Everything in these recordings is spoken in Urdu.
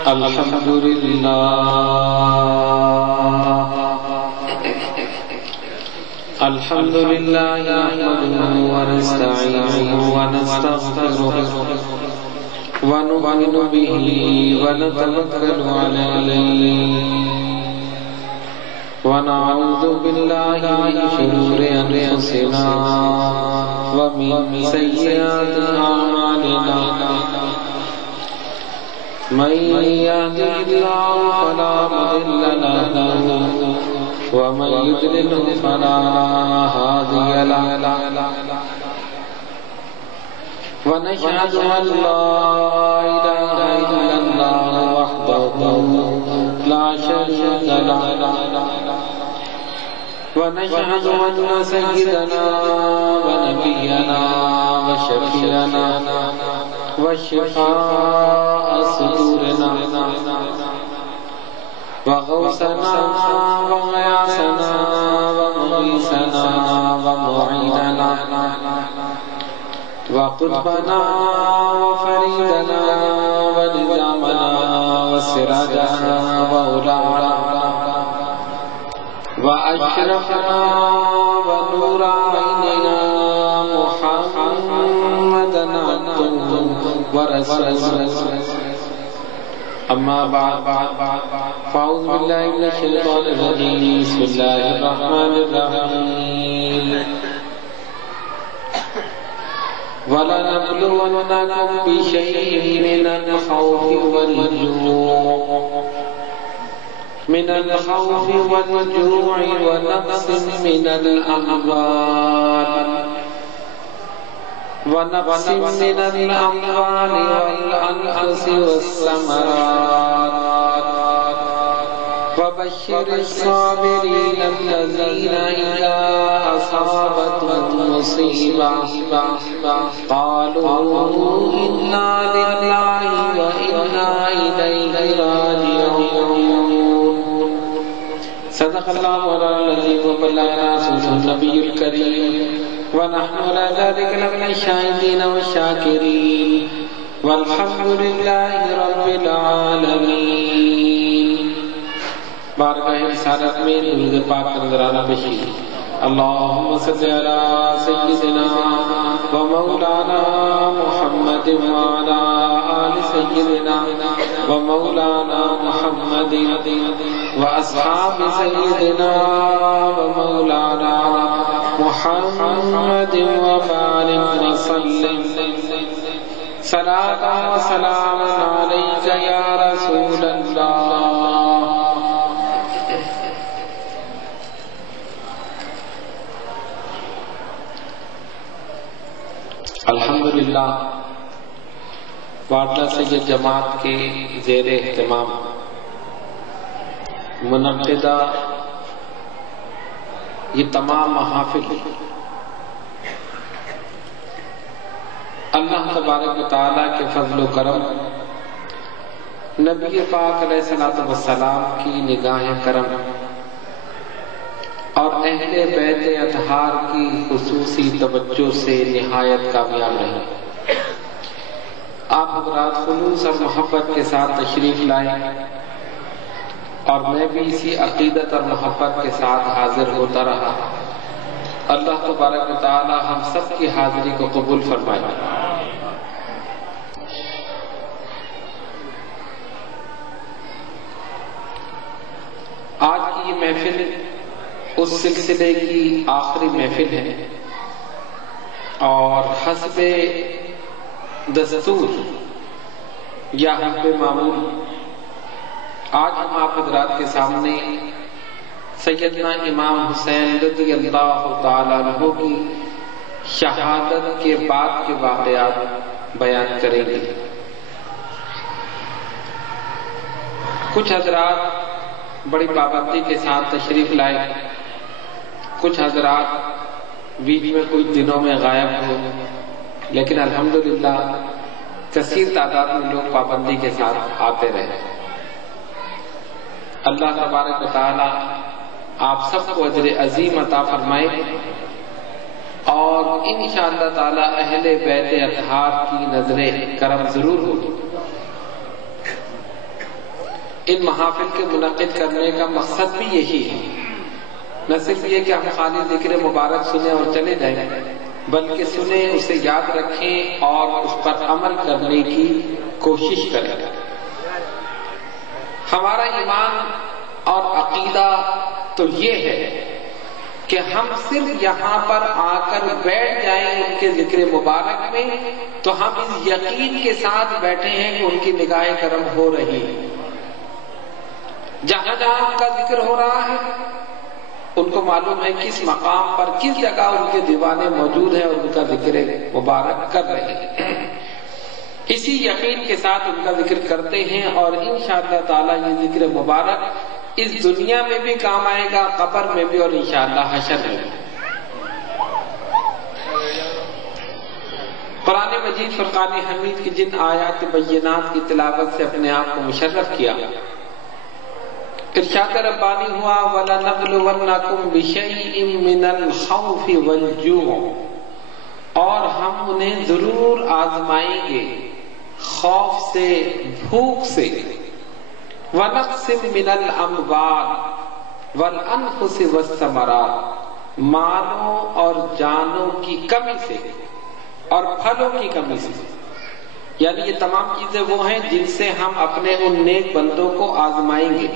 الحمد للہ الحمد للہ نحمده ونستعینه ونستغفره ونؤمن به ونتوکل علیہ ونعوذ باللہ من شرور انفسنا ومن سیئات اعمالنا من يهده الله فلا مضل له ومن يضلل فلا هادي له ونشهد أن لا إله إلا الله وحده لا شريك له ونشهد أن سيدنا ونبينا وشفيعنا وشفاء صدورنا وغوثنا وغياثنا ومغيثنا ومعيننا وقطبنا وفريدنا ونظامنا وسراجنا وأولانا وأشرفنا ونور عيننا محمدا عبده ورسوله أما بعد فأعوذ بالله من الشيطان الرجيم بسم الله الرحمن الرحيم وَلَنَبْلُوَنَّكُمْ بِشَيْءٍ مِّنَ الْخَوْفِ وَالْجُوعِ وَنَقْصٍ مِّنَ الْأَمْوَالِ وَالْأَنفُسِ وَالثَّمَرَاتِ وَبَشِّرِ الصَّابِرِينَ الَّذِينَ إِذَا أَصَابَتْهُم مُّصِيبَةٌ قَالُوا إِنَّا لِلَّهِ وَإِنَّا إِلَيْهِ رَاجِعُونَ صدق الله مولانا العظيم وبلغنا رسوله النبي الكريم ونحن على ذلك لمن الشاهدين والشاكرين والحمد لله رب العالمين. بارگاہ رسالت میں درود پاک کا نذرانہ پیشی. اللهم صل على سيدنا ومولانا محمد وعلى آل سيدنا ومولانا محمد وأصحاب سيدنا ومولانا محمد وبارك وسلم صلاة وسلام عليك يا رسول الله. الحمدللہ واٹلہ سید جماعت کے زیر اہتمام منعقدہ یہ تمام محافل اللہ تبارک و تعالیٰ کے فضل و کرم، نبی پاک علیہ الصلوۃ والسلام کی نگاہ کرم اور اہل بیت اطہار کی خصوصی توجہ سے نہایت کامیاب رہے. آپ حضرات خلوص اور محبت کے ساتھ تشریف لائے اور میں بھی اسی عقیدت اور محبت کے ساتھ حاضر ہوتا رہا. اللہ تبارک و تعالی ہم سب کی حاضری کو قبول فرمائے. آج کی یہ محفل اس سلسلے کی آخری محفل ہے اور حسب دستور یا حسب معمول آج ہم آپ حضرات کے سامنے سیدنا امام حسین رضی اللہ تعالیٰ عنہ کی شہادت کے بعد کے واقعات بیان کریں گے. کچھ حضرات بڑی پابندی کے ساتھ تشریف لائے، کچھ حضرات بیچ میں کچھ دنوں میں غائب ہو، لیکن الحمدللہ کثیر تعداد میں لوگ پابندی کے ساتھ آتے رہے. اللہ تبارک و تعالی آپ سب کو اجر عظیم عطا فرمائے اور انشاءاللہ تعالی اہل بیت اطہار کی نظر کرم ضرور ہوگی. ان محافل کے منعقد کرنے کا مقصد بھی یہی ہے، نہ صرف یہ کہ ہم خالی ذکر مبارک سنیں اور چلے جائیں، بلکہ سنیں، اسے یاد رکھیں اور اس پر عمل کرنے کی کوشش کریں۔ ہمارا ایمان اور عقیدہ تو یہ ہے کہ ہم صرف یہاں پر آ کر بیٹھ جائیں ان کے ذکر مبارک میں تو ہم اس یقین کے ساتھ بیٹھے ہیں کہ ان کی نگاہ کرم ہو رہی ہے۔ جہاں جہاں ان کا ذکر ہو رہا ہے ان کو معلوم ہے کس مقام پر کس جگہ ان کے دیوانے موجود ہیں اور ان کا ذکر مبارک کر رہے ہیں۔ اسی یقین کے ساتھ ان کا ذکر کرتے ہیں اور انشاءاللہ تعالی یہ ذکر مبارک اس دنیا میں بھی کام آئے گا، قبر میں بھی اور انشاءاللہ حشر میں بھی۔ قرآن مجید فرقان حمید کی جن آیات بینات کی تلاوت سے اپنے آپ کو مشرف کیا، ارشاد ربانی ہوا وَلَنَبْلُوَنَّكُمْ بِشَيْءٍ مِّنَ الْخَوْفِ وَالْجُوعِ، اور ہم انہیں ضرور آزمائیں گے خوف سے، بھوک سے، وَنَقْصٍ مِّنَ الْأَمْوَالِ وَالْأَنفُسِ وَالثَّمَرَاتِ، مالوں اور جانوں کی کمی سے اور پھلوں کی کمی سے، یعنی یہ تمام چیزیں وہ ہیں جن سے ہم اپنے ان نیک بندوں کو آزمائیں گے۔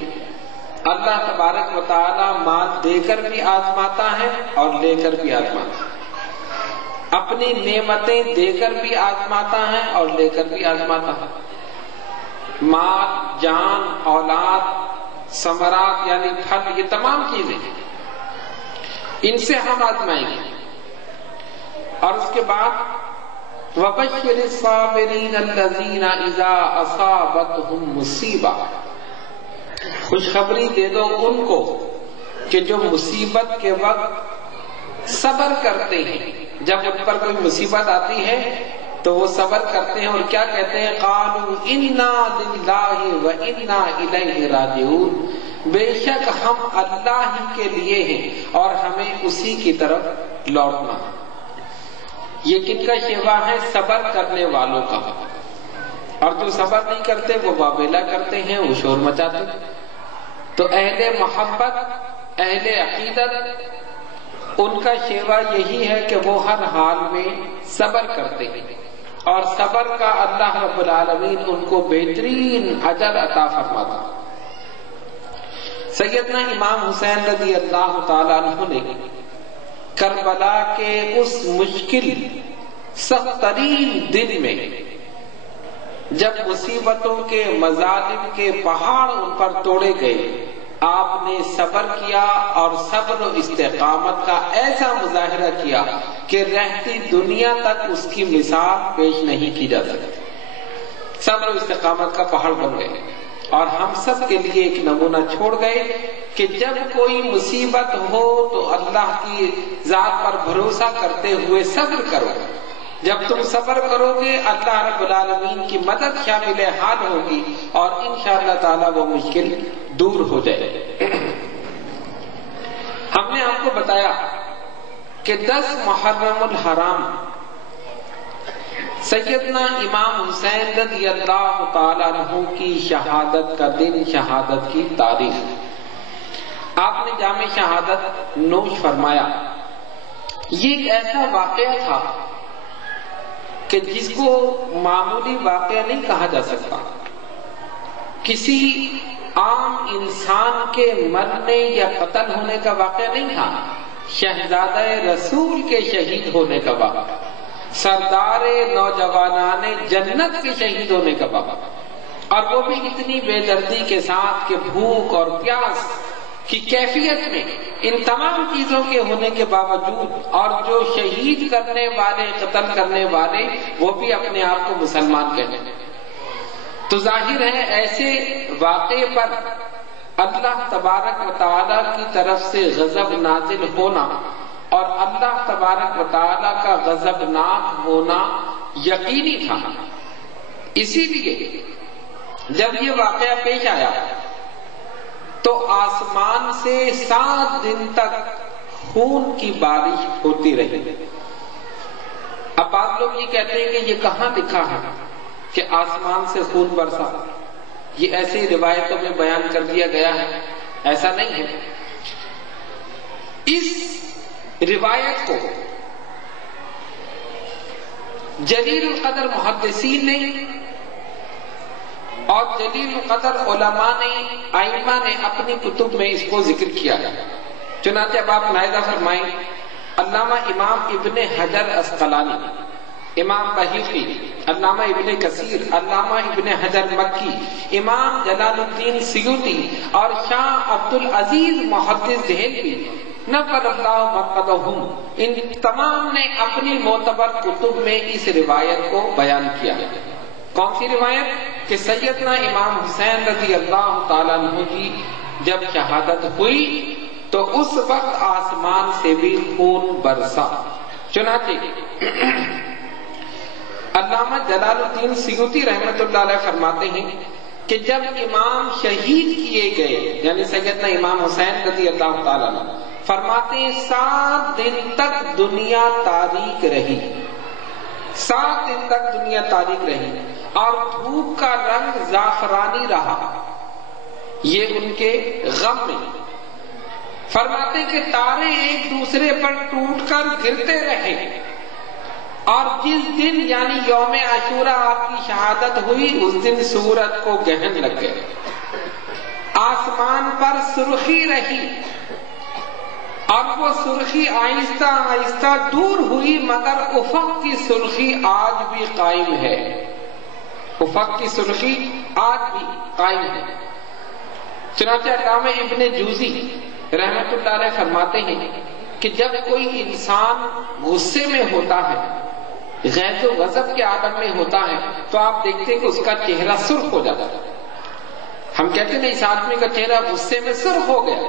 اللہ تبارک و تعالی مال دے کر بھی آزماتا ہے اور لے کر بھی آزماتا ہے، اپنی نعمتیں دے کر بھی آزماتا ہے اور لے کر بھی آزماتا ہے۔ مال، جان، اولاد، ثمرات یعنی پھل، یہ تمام چیزیں ان سے ہم آزمائیں گے۔ اور اس کے بعد وَبَشِّرِ الصَّابِرِينَ الَّذِينَ إِذَا أَصَابَتْهُمْ مُصِیبَةٌ، خوشخبری دے دو ان کو کہ جو مصیبت کے وقت صبر کرتے ہیں، جب ان پر کوئی مصیبت آتی ہے تو وہ صبر کرتے ہیں اور کیا کہتے ہیں؟ قَالُوا إِنَّا لِلَّهِ وَإِنَّا إِلَيْهِ رَاجِعُونَ، بے شک ہم اللہ ہی کے لیے ہیں اور ہمیں اسی کی طرف لوٹنا ہے۔ یہ کن کا شیوا ہے؟ صبر کرنے والوں کا، اور جو صبر نہیں کرتے وہ واویلا کرتے ہیں، وہ شور مچاتے ہیں۔ تو اہل محبت، اہل عقیدت، ان کا شیوا یہی ہے کہ وہ ہر حال میں صبر کرتے ہیں، اور صبر کا اللہ رب العالمین ان کو بہترین اجر عطا فرماتا۔ سیدنا امام حسین رضی اللہ تعالیٰ عنہ نے کربلا کے اس مشکل سخت ترین دن میں جب مصیبتوں کے، مظالم کے پہاڑ ان پر توڑے گئے، آپ نے صبر کیا اور صبر و استقامت کا ایسا مظاہرہ کیا کہ رہتی دنیا تک اس کی مثال پیش نہیں کی جا سکتی۔ صبر و استقامت کا پہاڑ بن گئے اور ہم سب کے لیے ایک نمونہ چھوڑ گئے کہ جب کوئی مصیبت ہو تو اللہ کی ذات پر بھروسہ کرتے ہوئے صبر کرو۔ جب تم صبر کرو گے اللہ رب العالمین کی مدد شامل حال ہوگی اور انشاءاللہ تعالی وہ مشکل دور ہو جائے گی۔ ہم نے آپ کو بتایا کہ 10 محرم الحرام سیدنا امام حسین رضی اللہ تعالیٰ عنہ کی شہادت کا دن، شہادت کی تاریخ، آپ نے جام شہادت نوش فرمایا۔ یہ ایک ایسا واقعہ تھا کہ جس کو معمولی واقعہ نہیں کہا جا سکتا، کسی عام انسان کے مرنے یا قتل ہونے کا واقعہ نہیں تھا، شہزادہ رسول کے شہید ہونے کا واقعہ، سردار نوجوانان جنت کے شہید ہونے کا واقعہ، اور وہ بھی اتنی بے دردی کے ساتھ کہ بھوک اور پیاس کی کیفیت میں ان تمام چیزوں کے ہونے کے باوجود، اور جو شہید کرنے والے، قتل کرنے والے، وہ بھی اپنے آپ کو مسلمان کہتے ہیں۔ تو ظاہر ہے ایسے واقعے پر اللہ تبارک و تعالیٰ کی طرف سے غضب نازل ہونا اور اللہ تبارک و تعالیٰ کا غضبناک ہونا یقینی تھا۔ اسی لیے جب یہ واقعہ پیش آیا تو آسمان سے 7 دن تک خون کی بارش ہوتی رہی۔ اب بعض لوگ یہ کہتے ہیں کہ یہ کہاں لکھا ہے کہ آسمان سے خون برسا؟ یہ ایسی روایتوں میں بیان کر دیا گیا ہے، ایسا نہیں ہے۔ اس روایت کو جلیل القدر محدثین نے اور جلیل القدر علماء نے، ائمہ نے اپنی کتب میں اس کو ذکر کیا ہے۔ چنانچہ اب آپ ملاحظہ فرمائیں، علامہ امام ابن حجر اسقلانی، امام بہیقی، علامہ ابن کثیر، علامہ ابن حجر مکی، امام جلال الدین سیوطی اور شاہ عبد العزیز محدث دہلوی نور اللہ مرقدہم، ان تمام نے اپنی معتبر کتب میں اس روایت کو بیان کیا۔ کون سی روایت؟ کہ سیدنا امام حسین رضی اللہ تعالیٰ عنہ کی جب شہادت ہوئی تو اس وقت آسمان سے بھی خون برسا۔ چنانچہ علامہ جلال الدین سیوطی رحمۃ اللہ علیہ فرماتے ہیں کہ جب امام شہید کیے گئے، یعنی سیدنا امام حسین رضی اللہ تعالیٰ عنہ، فرماتے ہیں 7 دن تک دنیا تاریک رہی، 7 دن تک دنیا تاریک رہی اور دھوپ کا رنگ زعفرانی رہا، یہ ان کے غم میں۔ فرماتے کہ تارے ایک دوسرے پر ٹوٹ کر گرتے رہے، اور جس دن یعنی یوم عاشورہ آپ کی شہادت ہوئی اس دن سورج کو گہن لگ گئے، آسمان پر سرخی رہی اور وہ سرخی آہستہ آہستہ دور ہوئی، مگر افق کی سرخی آج بھی قائم ہے، افق کی سرخی آج بھی قائم ہے۔ چنانچہ علامہ ابن جوزی رحمۃ اللہ علیہ فرماتے ہیں کہ جب کوئی انسان غصے میں ہوتا ہے، غیظ و غضب کے عالم میں ہوتا ہے، تو آپ دیکھتے ہیں کہ اس کا چہرہ سرخ ہو جاتا ہے۔ ہم کہتے ہیں اس آدمی کا چہرہ غصے میں سرخ ہو گیا،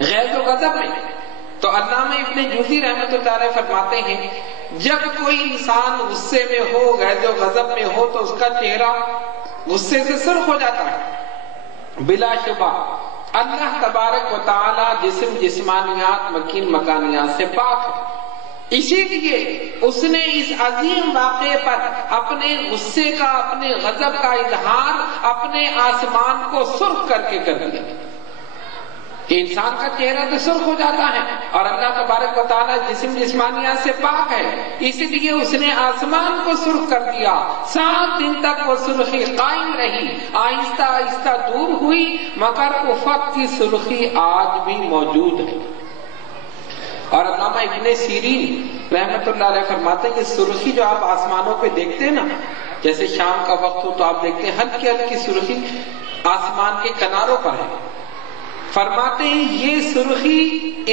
غیظ و غضب میں۔ تو علامہ ابن جوزی رحمۃ اللہ علیہ فرماتے ہیں جب کوئی انسان غصے میں ہو، غیظ و غضب میں ہو، تو اس کا چہرہ غصے سے سرخ ہو جاتا ہے۔ بلا شبہ اللہ تبارک و تعالی جسم جسمانیات مکین مکانیات سے پاک ہے، اسی لیے اس نے اس عظیم واقعے پر اپنے غصے کا، اپنے غضب کا اظہار اپنے آسمان کو سرخ کر کے کر دیا کہ انسان کا چہرہ تو سرخ ہو جاتا ہے، اور اللہ تبارک و تعالیٰ جسم جسمانیات سے پاک ہے، اسی لیے اس نے آسمان کو سرخ کر دیا۔ 7 دن تک وہ سرخی قائم رہی، آہستہ آہستہ دور ہوئی، مگر افق کی سرخی آج بھی موجود ہے۔ اور علامہ ابن سیرین رحمۃ اللہ علیہ فرماتے ہیں کہ سرخی جو آپ آسمانوں پہ دیکھتے ہیں نا، جیسے شام کا وقت ہو تو آپ دیکھتے ہیں ہلکی ہلکی سرخی آسمان کے کناروں پر ہے۔ فرماتے ہیں یہ سرخی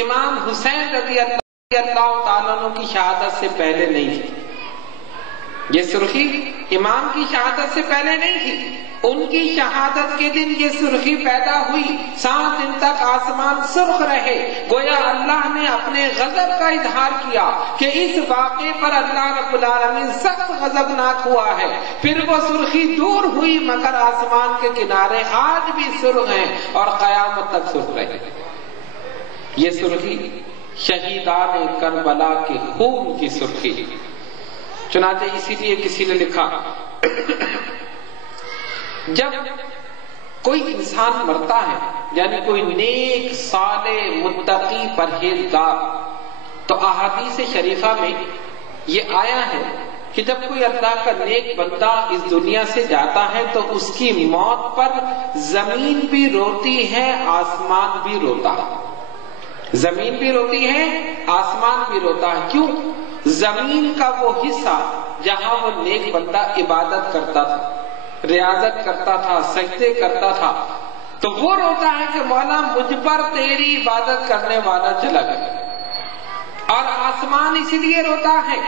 امام حسین رضی اللہ تعالیٰ عنہ کی شہادت سے پہلے نہیں تھی، یہ سرخی امام کی شہادت سے پہلے نہیں تھی، ان کی شہادت کے دن یہ سرخی پیدا ہوئی۔ 7 دن تک آسمان سرخ رہے، گویا اللہ نے اپنے غضب کا اظہار کیا کہ اس واقعے پر اللہ رب العالمین سخت غضبناک ہوا ہے۔ پھر وہ سرخی دور ہوئی، مگر آسمان کے کنارے آج بھی سرخ ہیں اور قیامت تک سرخ رہے۔ یہ سرخی شہیدان کربلا کے خون کی سرخی۔ چنانچہ اسی لیے کسی نے لکھا جب کوئی انسان مرتا ہے، یعنی کوئی نیک صالح متقی پرہیزگار، تو احادیث شریفہ میں یہ آیا ہے کہ جب کوئی اللہ کا نیک بندہ اس دنیا سے جاتا ہے تو اس کی موت پر زمین بھی روتی ہے، آسمان بھی روتا ہے، زمین بھی روتی ہے، آسمان بھی روتا ہے۔ کیوں؟ زمین کا وہ حصہ جہاں وہ نیک بندہ عبادت کرتا تھا، ریاضت کرتا تھا، سجدے کرتا تھا، تو وہ روتا ہے کہ مولا مجھ پر تیری عبادت کرنے والا چلا گیا۔ اور آسمان اسی لیے روتا ہے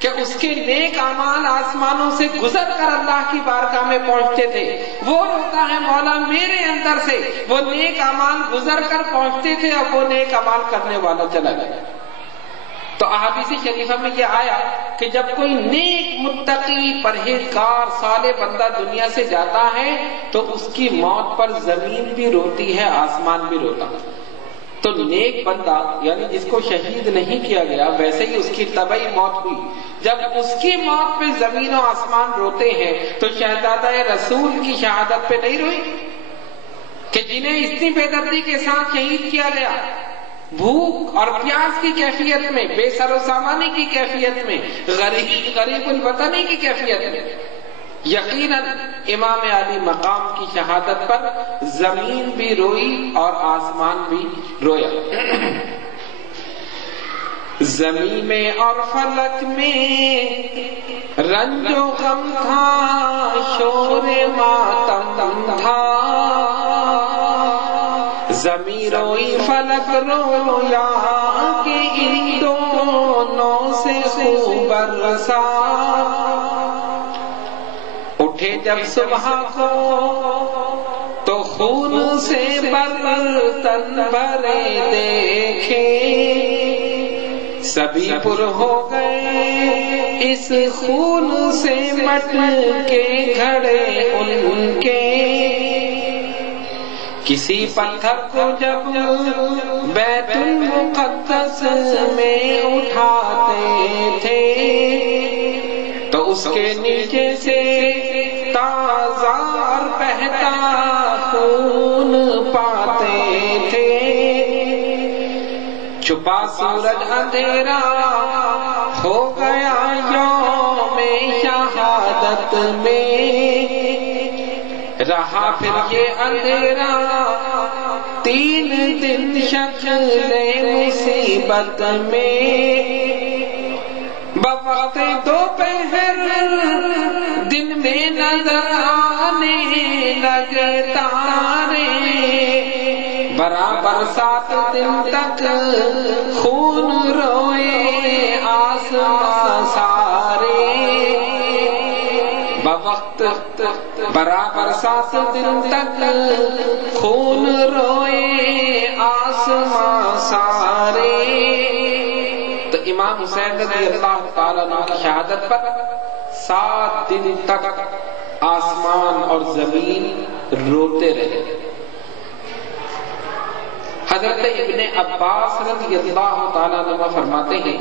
کہ اس کے نیک اعمال آسمانوں سے گزر کر اللہ کی بارگاہ میں پہنچتے تھے، وہ روتا ہے مولا میرے اندر سے وہ نیک اعمال گزر کر پہنچتے تھے، اب وہ نیک اعمال کرنے والا چلا گیا۔ تو احادیث شریفہ میں یہ آیا کہ جب کوئی نیک متقی پرہیزگار صالح بندہ دنیا سے جاتا ہے تو اس کی موت پر زمین بھی روتی ہے، آسمان بھی روتا ہے۔ تو نیک بندہ یعنی جس کو شہید نہیں کیا گیا ویسے ہی اس کی طبعی موت ہوئی، جب اس کی موت پہ زمین و آسمان روتے ہیں تو شہزادہ رسول کی شہادت پہ نہیں روئی کہ جنہیں اتنی بے دردی کے ساتھ شہید کیا گیا، بھوک اور پیاس کی کیفیت میں، بے سر و سامانی کی کیفیت میں، غریب الوطنی کی کیفیت میں. یقیناً امام علی مقام کی شہادت پر زمین بھی روئی اور آسمان بھی رویا. زمین میں اور فلک میں رنج و غم تھا، شور ماتم تھا. زمین روئی فلک رویا کہ ان دونوں سے خوب برسا. اٹھے جب صبح کو تو خون سے برتن بھرے دیکھے، سبھی پر ہو گئے اس خون سے مٹ کے گھڑے ان کے. کسی پتھر کو جب بیت المقدس میں اٹھاتے تھے تو اس کے نیچے سے تازار بہتا خون پاتے تھے. چھپا سورج اندھیرا ہو گیا یوم شہادت میں، رہا پھر یہ اندھیرا 3 دن شکل مصیبت میں. بوقت دوپہر دن میں نظر آنے لگے تارے، برابر 7 دن تک خون روئے آسمان سارے. بوقت برابر 7 دن تک خون روئے آسمان سارے. تو امام حسین رضی اللہ تعالیٰ عنہ کی شہادت پر 7 دن تک آسمان اور زمین روتے رہے. حضرت ابن عباس رضی اللہ تعالیٰ عنہ فرماتے ہیں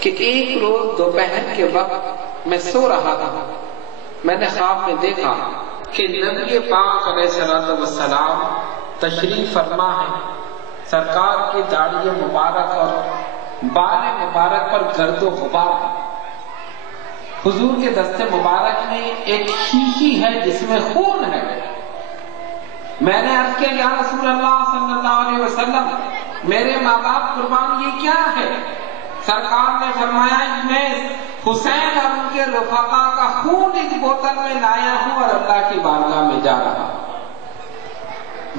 کہ ایک روز دوپہر کے وقت میں سو رہا تھا، میں نے خواب میں دیکھا کہ نبی پاک علیہ الصلوۃ والسلام تشریف فرما ہے. سرکار کی داڑھی مبارک اور بال مبارک پر گرد و غبار ہے. حضور کے دست مبارک میں ایک شیشی ہے جس میں خون ہے. میں نے عرض کیا یا رسول اللہ صلی اللہ علیہ وسلم میرے ماں باپ قربان یہ کیا ہے؟ سرکار نے فرمایا میں حسین اور ان کے رفقا کا خون اس بوتل میں لایا ہوں اور اللہ کی بارگاہ میں جا رہا ہوں.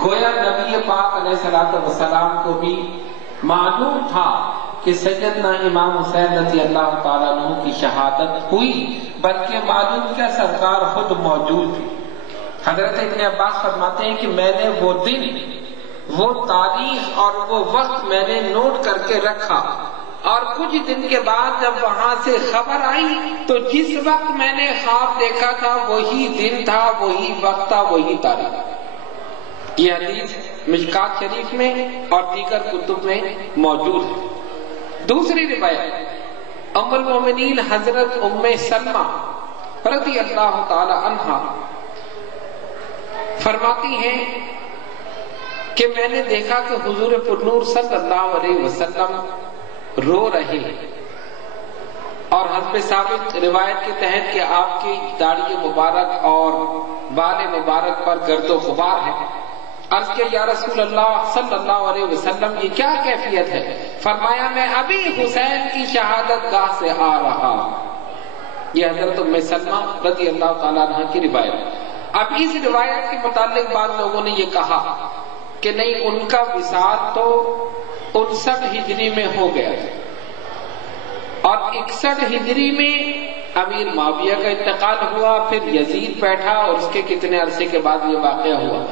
گویا نبی پاک علیہ الصلوۃ والسلام کو بھی معلوم تھا کہ سیدنا امام حسین رضی اللہ تعالیٰ عنہ کی شہادت ہوئی، بلکہ معلوم کیا سرکار خود موجود تھی. حضرت ابن عباس فرماتے ہیں کہ میں نے وہ دن، وہ تاریخ اور وہ وقت میں نے نوٹ کر کے رکھا، اور کچھ دن کے بعد جب وہاں سے خبر آئی تو جس وقت میں نے خواب دیکھا تھا وہی دن تھا، وہی وقت تھا، وہی تاریخ. یہ حدیث مشکات شریف میں اور دیگر کتب میں موجود ہے. دوسری روایت ام المومنین حضرت ام سلمہ رضی اللہ تعالی عنہا فرماتی ہیں کہ میں نے دیکھا کہ حضور پرنور صلی اللہ علیہ وسلم رو رہے ہیں، اور حسب ثابت روایت کے تحت کہ آپ کی داڑھی مبارک اور بال مبارک پر گرد و غبار ہے. عرض کہ یا رسول اللہ صلی اللہ علیہ وسلم یہ کیا کیفیت ہے؟ فرمایا میں ابھی حسین کی شہادت گاہ سے آ رہا. یہ حضرت ام سلمہ رضی اللہ تعالیٰ عنہ کی روایت. اب اس روایت کے متعلق بعض لوگوں نے یہ کہا کہ نہیں، ان کا وصال تو 59 ہجری میں ہو گیا اور 61 ہجری میں امیر معاویہ کا انتقال ہوا، پھر یزید بیٹھا اور اس کے کتنے عرصے کے بعد یہ واقعہ ہوا.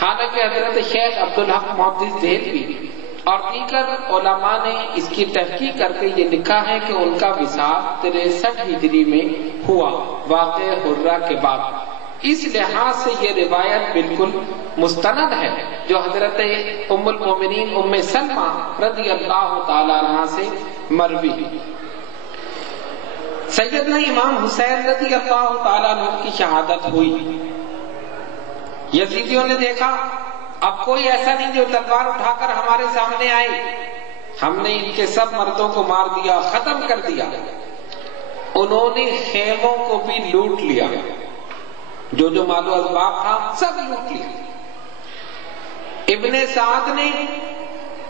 حالانکہ حضرت شیخ عبدالحق محدث دہلوی اور دیگر علماء نے اس کی تحقیق کر کے یہ لکھا ہے کہ ان کا وصال 63 ہجری میں ہوا، واقعہ حرہ کے بعد. اس لحاظ سے یہ روایت بالکل مستند ہے جو حضرت ام المومنین ام سلمہ رضی اللہ تعالی عنہا سے مروی ہے۔ سیدنا امام حسین رضی اللہ تعالیٰ عنہ کی شہادت ہوئی، یزیدیوں نے دیکھا اب کوئی ایسا نہیں جو تلوار اٹھا کر ہمارے سامنے آئے، ہم نے ان کے سب مردوں کو مار دیا، ختم کر دیا۔ انہوں نے خیموں کو بھی لوٹ لیا، جو جو مال و اسباب تھا سب لوٹ لیا۔ ابن سعد نے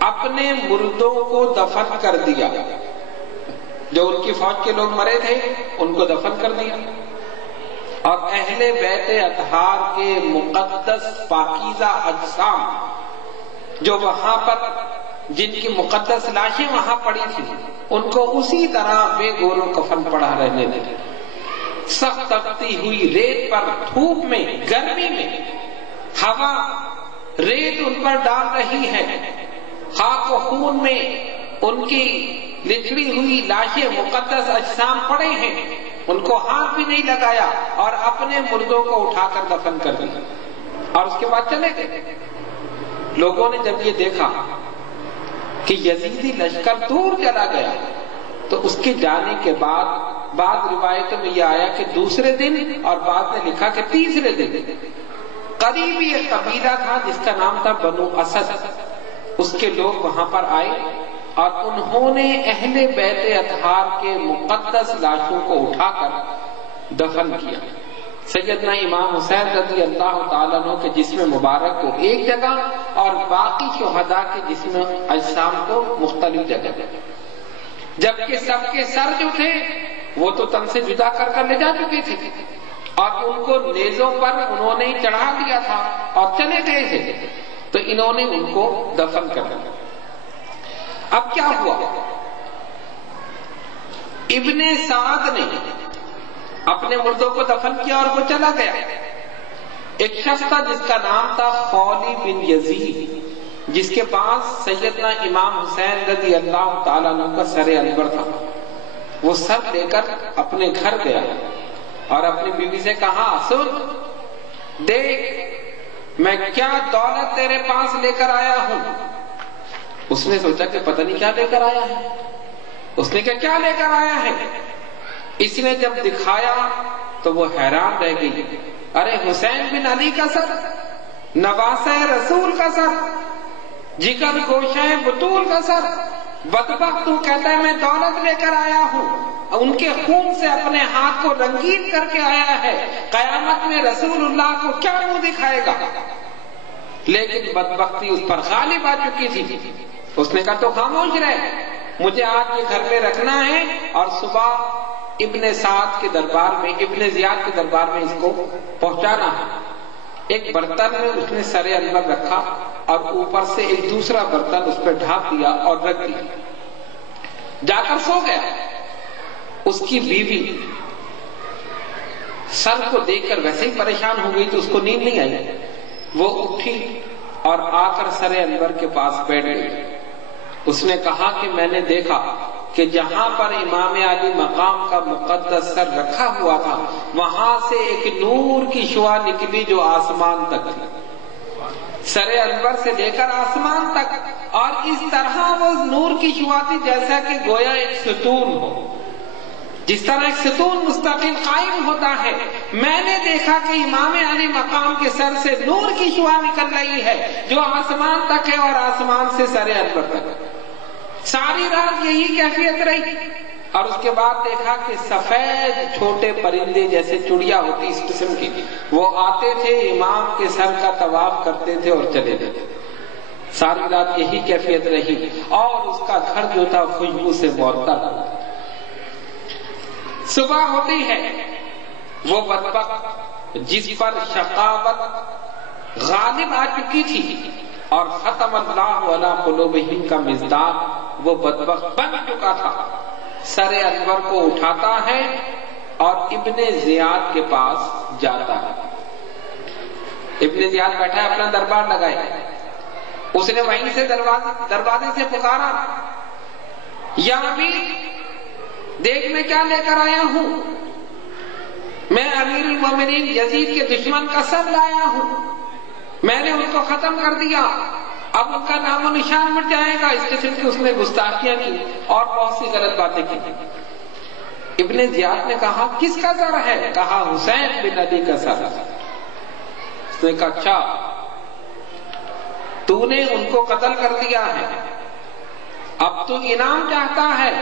اپنے مردوں کو دفن کر دیا، جو ان کی فوج کے لوگ مرے تھے ان کو دفن کر دیا، اور اہل بیت اطہار کے مقدس پاکیزہ اجسام جو وہاں پر جن کی مقدس لاشیں وہاں پڑی تھی ان کو اسی طرح بے گور و کفن پڑا رہنے دے۔ سخت تپتی ہوئی ریت پر، دھوپ میں، گرمی میں، ہوا ریت ان پر ڈال رہی ہے، خاک و خون میں ان کی لچڑی ہوئی لاشیں مقدس اجسام پڑے ہیں، ان کو ہاتھ بھی نہیں لگایا اور اپنے مردوں کو اٹھا کر دفن کر دیا اور اس کے بعد چلے گئے۔ لوگوں نے جب یہ دیکھا کہ یزیدی لشکر دور چلا گیا تو اس کے جانے کے بعد بعض روایتوں میں یہ آیا کہ دوسرے دن، اور بعض نے لکھا کہ تیسرے دن، قریبی ایک قبیلہ تھا جس کا نام تھا بنو اسد، اس کے لوگ وہاں پر آئے اور انہوں نے اہل بیت اطہار کے مقدس لاشوں کو اٹھا کر دفن کیا۔ سیدنا امام حسین رضی اللہ تعالیٰ عنہ کے جسم مبارک کو ایک جگہ اور باقی شہداء کے جسم اجسام کو مختلف جگہ، جبکہ سب کے سر جو تھے وہ تو تن سے جدا کر کر لے جا چکے تھے اور ان کو نیزوں پر انہوں نے چڑھا دیا تھا اور چلے گئے تھے، تو انہوں نے ان کو دفن کر دیا۔ اب کیا ہوا؟ ابن سعد نے اپنے مردوں کو دفن کیا اور وہ چلا گیا۔ ایک شخص تھا جس کا نام تھا خولی بن یزید، جس کے پاس سیدنا امام حسین رضی اللہ تعالیٰ عنہ کا سر انور تھا۔ وہ سر لے کر اپنے گھر گیا اور اپنی بیوی سے کہا، سن دیکھ میں کیا دولت تیرے پاس لے کر آیا ہوں۔ اس نے سوچا کہ پتہ نہیں کیا لے کر آیا ہے۔ اس نے کہا کیا لے کر آیا ہے؟ اس نے جب دکھایا تو وہ حیران رہ گئی، ارے حسین بن علی کا سر، نواسہ رسول کا سر، جگر گوشہ بطول کا سر، بدبخت تو کہتا ہے میں دولت لے کر آیا ہوں، ان کے خون سے اپنے ہاتھ کو رنگین کر کے آیا ہے، قیامت میں رسول اللہ کو کیا منہ دکھائے گا؟ لیکن بدبختی اس پر غالب آ چکی تھی۔ اس نے کہا تو خاموش رہے، مجھے آج یہ گھر میں رکھنا ہے اور صبح ابن سعد کے دربار میں، ابن زیاد کے دربار میں اس کو پہنچانا ہے۔ ایک برتن میں اس نے سر انور رکھا اور اوپر سے ایک دوسرا برتن اس پہ ڈھانپ دیا اور رکھ دیا، جا کر سو گیا۔ اس کی بیوی سر کو دیکھ کر ویسے ہی پریشان ہو گئی تو اس کو نیند نہیں آئی، وہ اٹھی اور آ کر سر انور کے پاس بیٹھ گئی۔ اس نے کہا کہ میں نے دیکھا کہ جہاں پر امام علی مقام کا مقدس سر رکھا ہوا تھا وہاں سے ایک نور کی شعاع نکلی جو آسمان تک تھی، سر انور سے لے کر آسمان تک، اور اس طرح وہ نور کی شعاع تھی جیسا کہ گویا ایک ستون ہو، جس طرح ایک ستون مستقل قائم ہوتا ہے۔ میں نے دیکھا کہ امام علی مقام کے سر سے نور کی شعاع نکل رہی ہے جو آسمان تک ہے اور آسمان سے سر انور تک۔ ساری رات یہی کیفیت رہی، اور اس کے بعد دیکھا کہ سفید چھوٹے پرندے جیسے چڑیا ہوتی اس قسم کی وہ آتے تھے، امام کے سر کا طواف کرتے تھے اور چلے جاتے۔ ساری رات یہی کیفیت رہی اور اس کا گھر جو تھا خوشبو سے معطر۔ صبح ہوتی ہے، وہ بدبخت جس پر شقاوت غالب آ چکی تھی اور ختم اللہ علی قلوبہم کا مزداق وہ بدبخت بن چکا تھا، سر انور کو اٹھاتا ہے اور ابن زیاد کے پاس جاتا ہے۔ ابن زیاد بیٹھا ہے، اپنا دربار لگائے، اس نے وہیں سے دروازے سے پکارا، یا ابھی دیکھ میں کیا لے کر آیا ہوں۔ میں امیر المومنین یزید کے دشمن کا سر لایا ہوں، میں نے ان کو ختم کر دیا، اب ان کا نام و نشان مٹ جائے گا۔ اس قسم کی اس نے گستاخیاں کی اور بہت سی غلط باتیں کی۔ ابن زیاد نے کہا کس کا سر ہے؟ کہا حسین بن علی کا سر۔ اس نے کہا اچھا تو نے ان کو قتل کر دیا ہے، اب تو انعام چاہتا ہے؟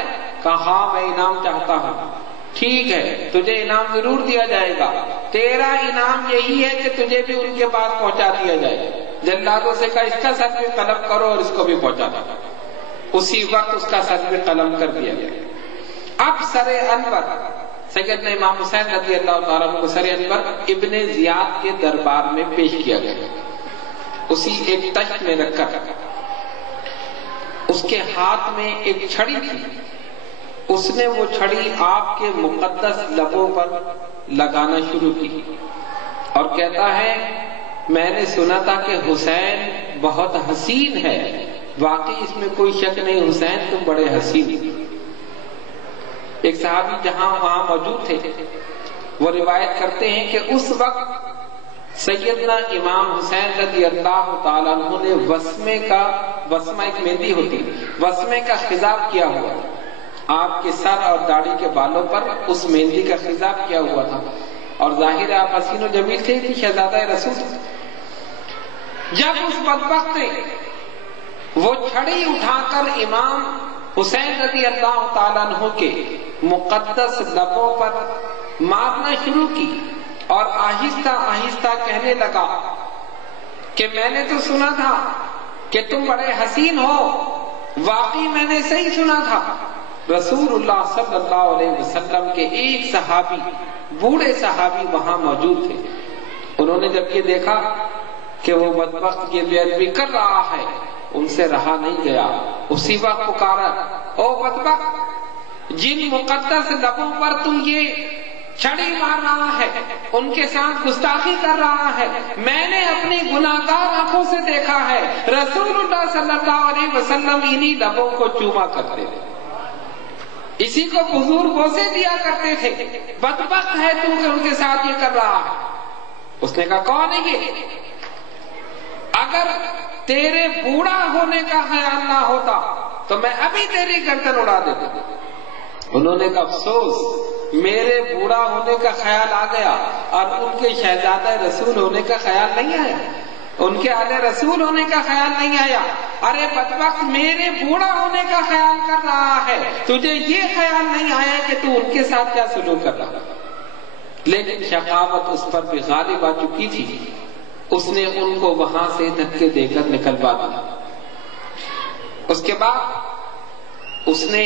کہا ہاں میں انعام چاہتا ہوں۔ ٹھیک ہے تجھے انعام ضرور دیا جائے گا، تیرا انعام یہی ہے کہ تجھے بھی ان کے پاس پہنچا دیا جائے۔ جلادوں سے کہا اس کا سر بھی قلم کرو اور اس کو بھی پہنچا دو۔ اسی وقت اس کا سر بھی قلم کر دیا گیا۔ اب سر انور سیدنا امام حسین رضی اللہ تعالیٰ عنہ کو سر انور ابن زیاد کے دربار میں پیش کیا گیا، اسی ایک تخت میں رکھ کر۔ اس کے ہاتھ میں ایک چھڑی تھی، اس نے وہ چھڑی آپ کے مقدس لبوں پر لگانا شروع کی اور کہتا ہے میں نے سنا تھا کہ حسین بہت حسین ہے، واقعی اس میں کوئی شک نہیں، حسین تم بڑے حسین۔ ایک صحابی جہاں وہاں موجود تھے وہ روایت کرتے ہیں کہ اس وقت سیدنا امام حسین رضی اللہ تعالیٰ عنہ نے وسمہ ایک مہندی ہوتی، وسمے کا خضاب کیا ہوا، آپ کے سر اور داڑھی کے بالوں پر اس مہندی کا خضاب کیا ہوا تھا، اور ظاہر آپ حسین و جمیل تھے، شہزادہ رسول۔ جب اس بدبخت نے وہ چھڑی اٹھا کر امام حسین رضی اللہ تعالیٰ عنہ کے مقدس لبوں پر مارنا شروع کی اور آہستہ آہستہ کہنے لگا کہ میں نے تو سنا تھا کہ تم بڑے حسین ہو، واقعی میں نے صحیح سنا تھا۔ رسول اللہ صلی اللہ علیہ وسلم کے ایک صحابی، بوڑھے صحابی وہاں موجود تھے، انہوں نے جب یہ دیکھا کہ وہ بدبخت یہ بے ادبی کر رہا ہے، ان سے رہا نہیں گیا، اسی وقت پکارا او بدبخت، جن مقدس لبوں پر تم یہ چھڑی مار رہا ہے، ان کے ساتھ گستاخی کر رہا ہے، میں نے اپنی گناہگار آنکھوں سے دیکھا ہے رسول اللہ صلی اللہ علیہ وسلم انہی لبوں کو چوما کرتے تھے، اسی کو حضور بوسے دیا کرتے تھے، بدبخت ہے تو کہ ان کے ساتھ یہ کر رہا ہے۔ اس نے کہا کون ہے یہ؟ اگر تیرے بوڑھا ہونے کا خیال نہ ہوتا تو میں ابھی تیری گردن اڑا دیتا۔ انہوں نے کہا افسوس میرے بوڑھا ہونے کا خیال آ گیا اور ان کے شہزادہ رسول ہونے کا خیال نہیں آیا، ان کے اہل رسول ہونے کا خیال نہیں آیا۔ ارے بدبخت میرے بوڑھا ہونے کا خیال کر رہا ہے، تجھے یہ خیال نہیں آیا کہ تو ان کے ساتھ کیا سلوک کر رہا۔ لیکن شقاوت اس پر بھی غالب آ چکی تھی، اس نے ان کو وہاں سے دھکے دے کر نکلوا دیا۔ اس کے بعد اس نے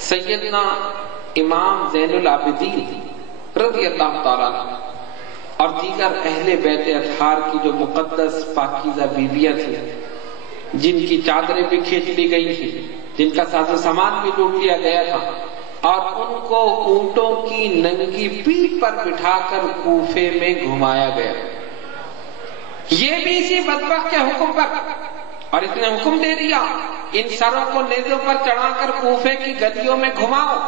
سیدنا امام زین العابدین رضی اللہ تعالیٰ عنہ اور دیگر اہل بیت اطہار کی جو مقدس پاکیزہ بیویاں تھیں، جن کی چادریں بھی کھینچ لی گئی تھی، جن کا ساز و سامان بھی لوٹ لیا گیا تھا، اور ان کو اونٹوں کی ننگی پیٹھ پر بٹھا کر کوفے میں گھمایا گیا، یہ بھی اسی بدبخت کے حکم پر۔ اور اس نے حکم دے دیا ان سروں کو نیزوں پر چڑھا کر کوفے کی گلیوں میں گھماؤ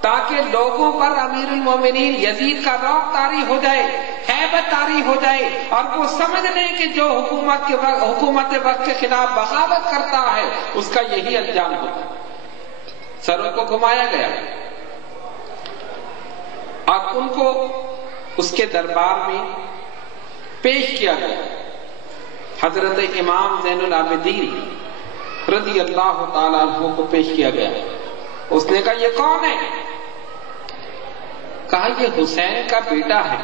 تاکہ لوگوں پر امیر المومنین یزید کا رعب طاری ہو جائے، ہیبت طاری ہو جائے، اور وہ سمجھ لیں کہ جو حکومت وقت کے خلاف بغاوت کرتا ہے اس کا یہی انجام ہوتا ہے۔ سروں کو گھمایا گیا اور ان کو اس کے دربار میں پیش کیا گیا۔ حضرت امام زین العابدین رضی اللہ تعالیٰ عنہ کو پیش کیا گیا۔ اس نے کہا یہ کون ہے؟ کہا یہ حسین کا بیٹا ہے۔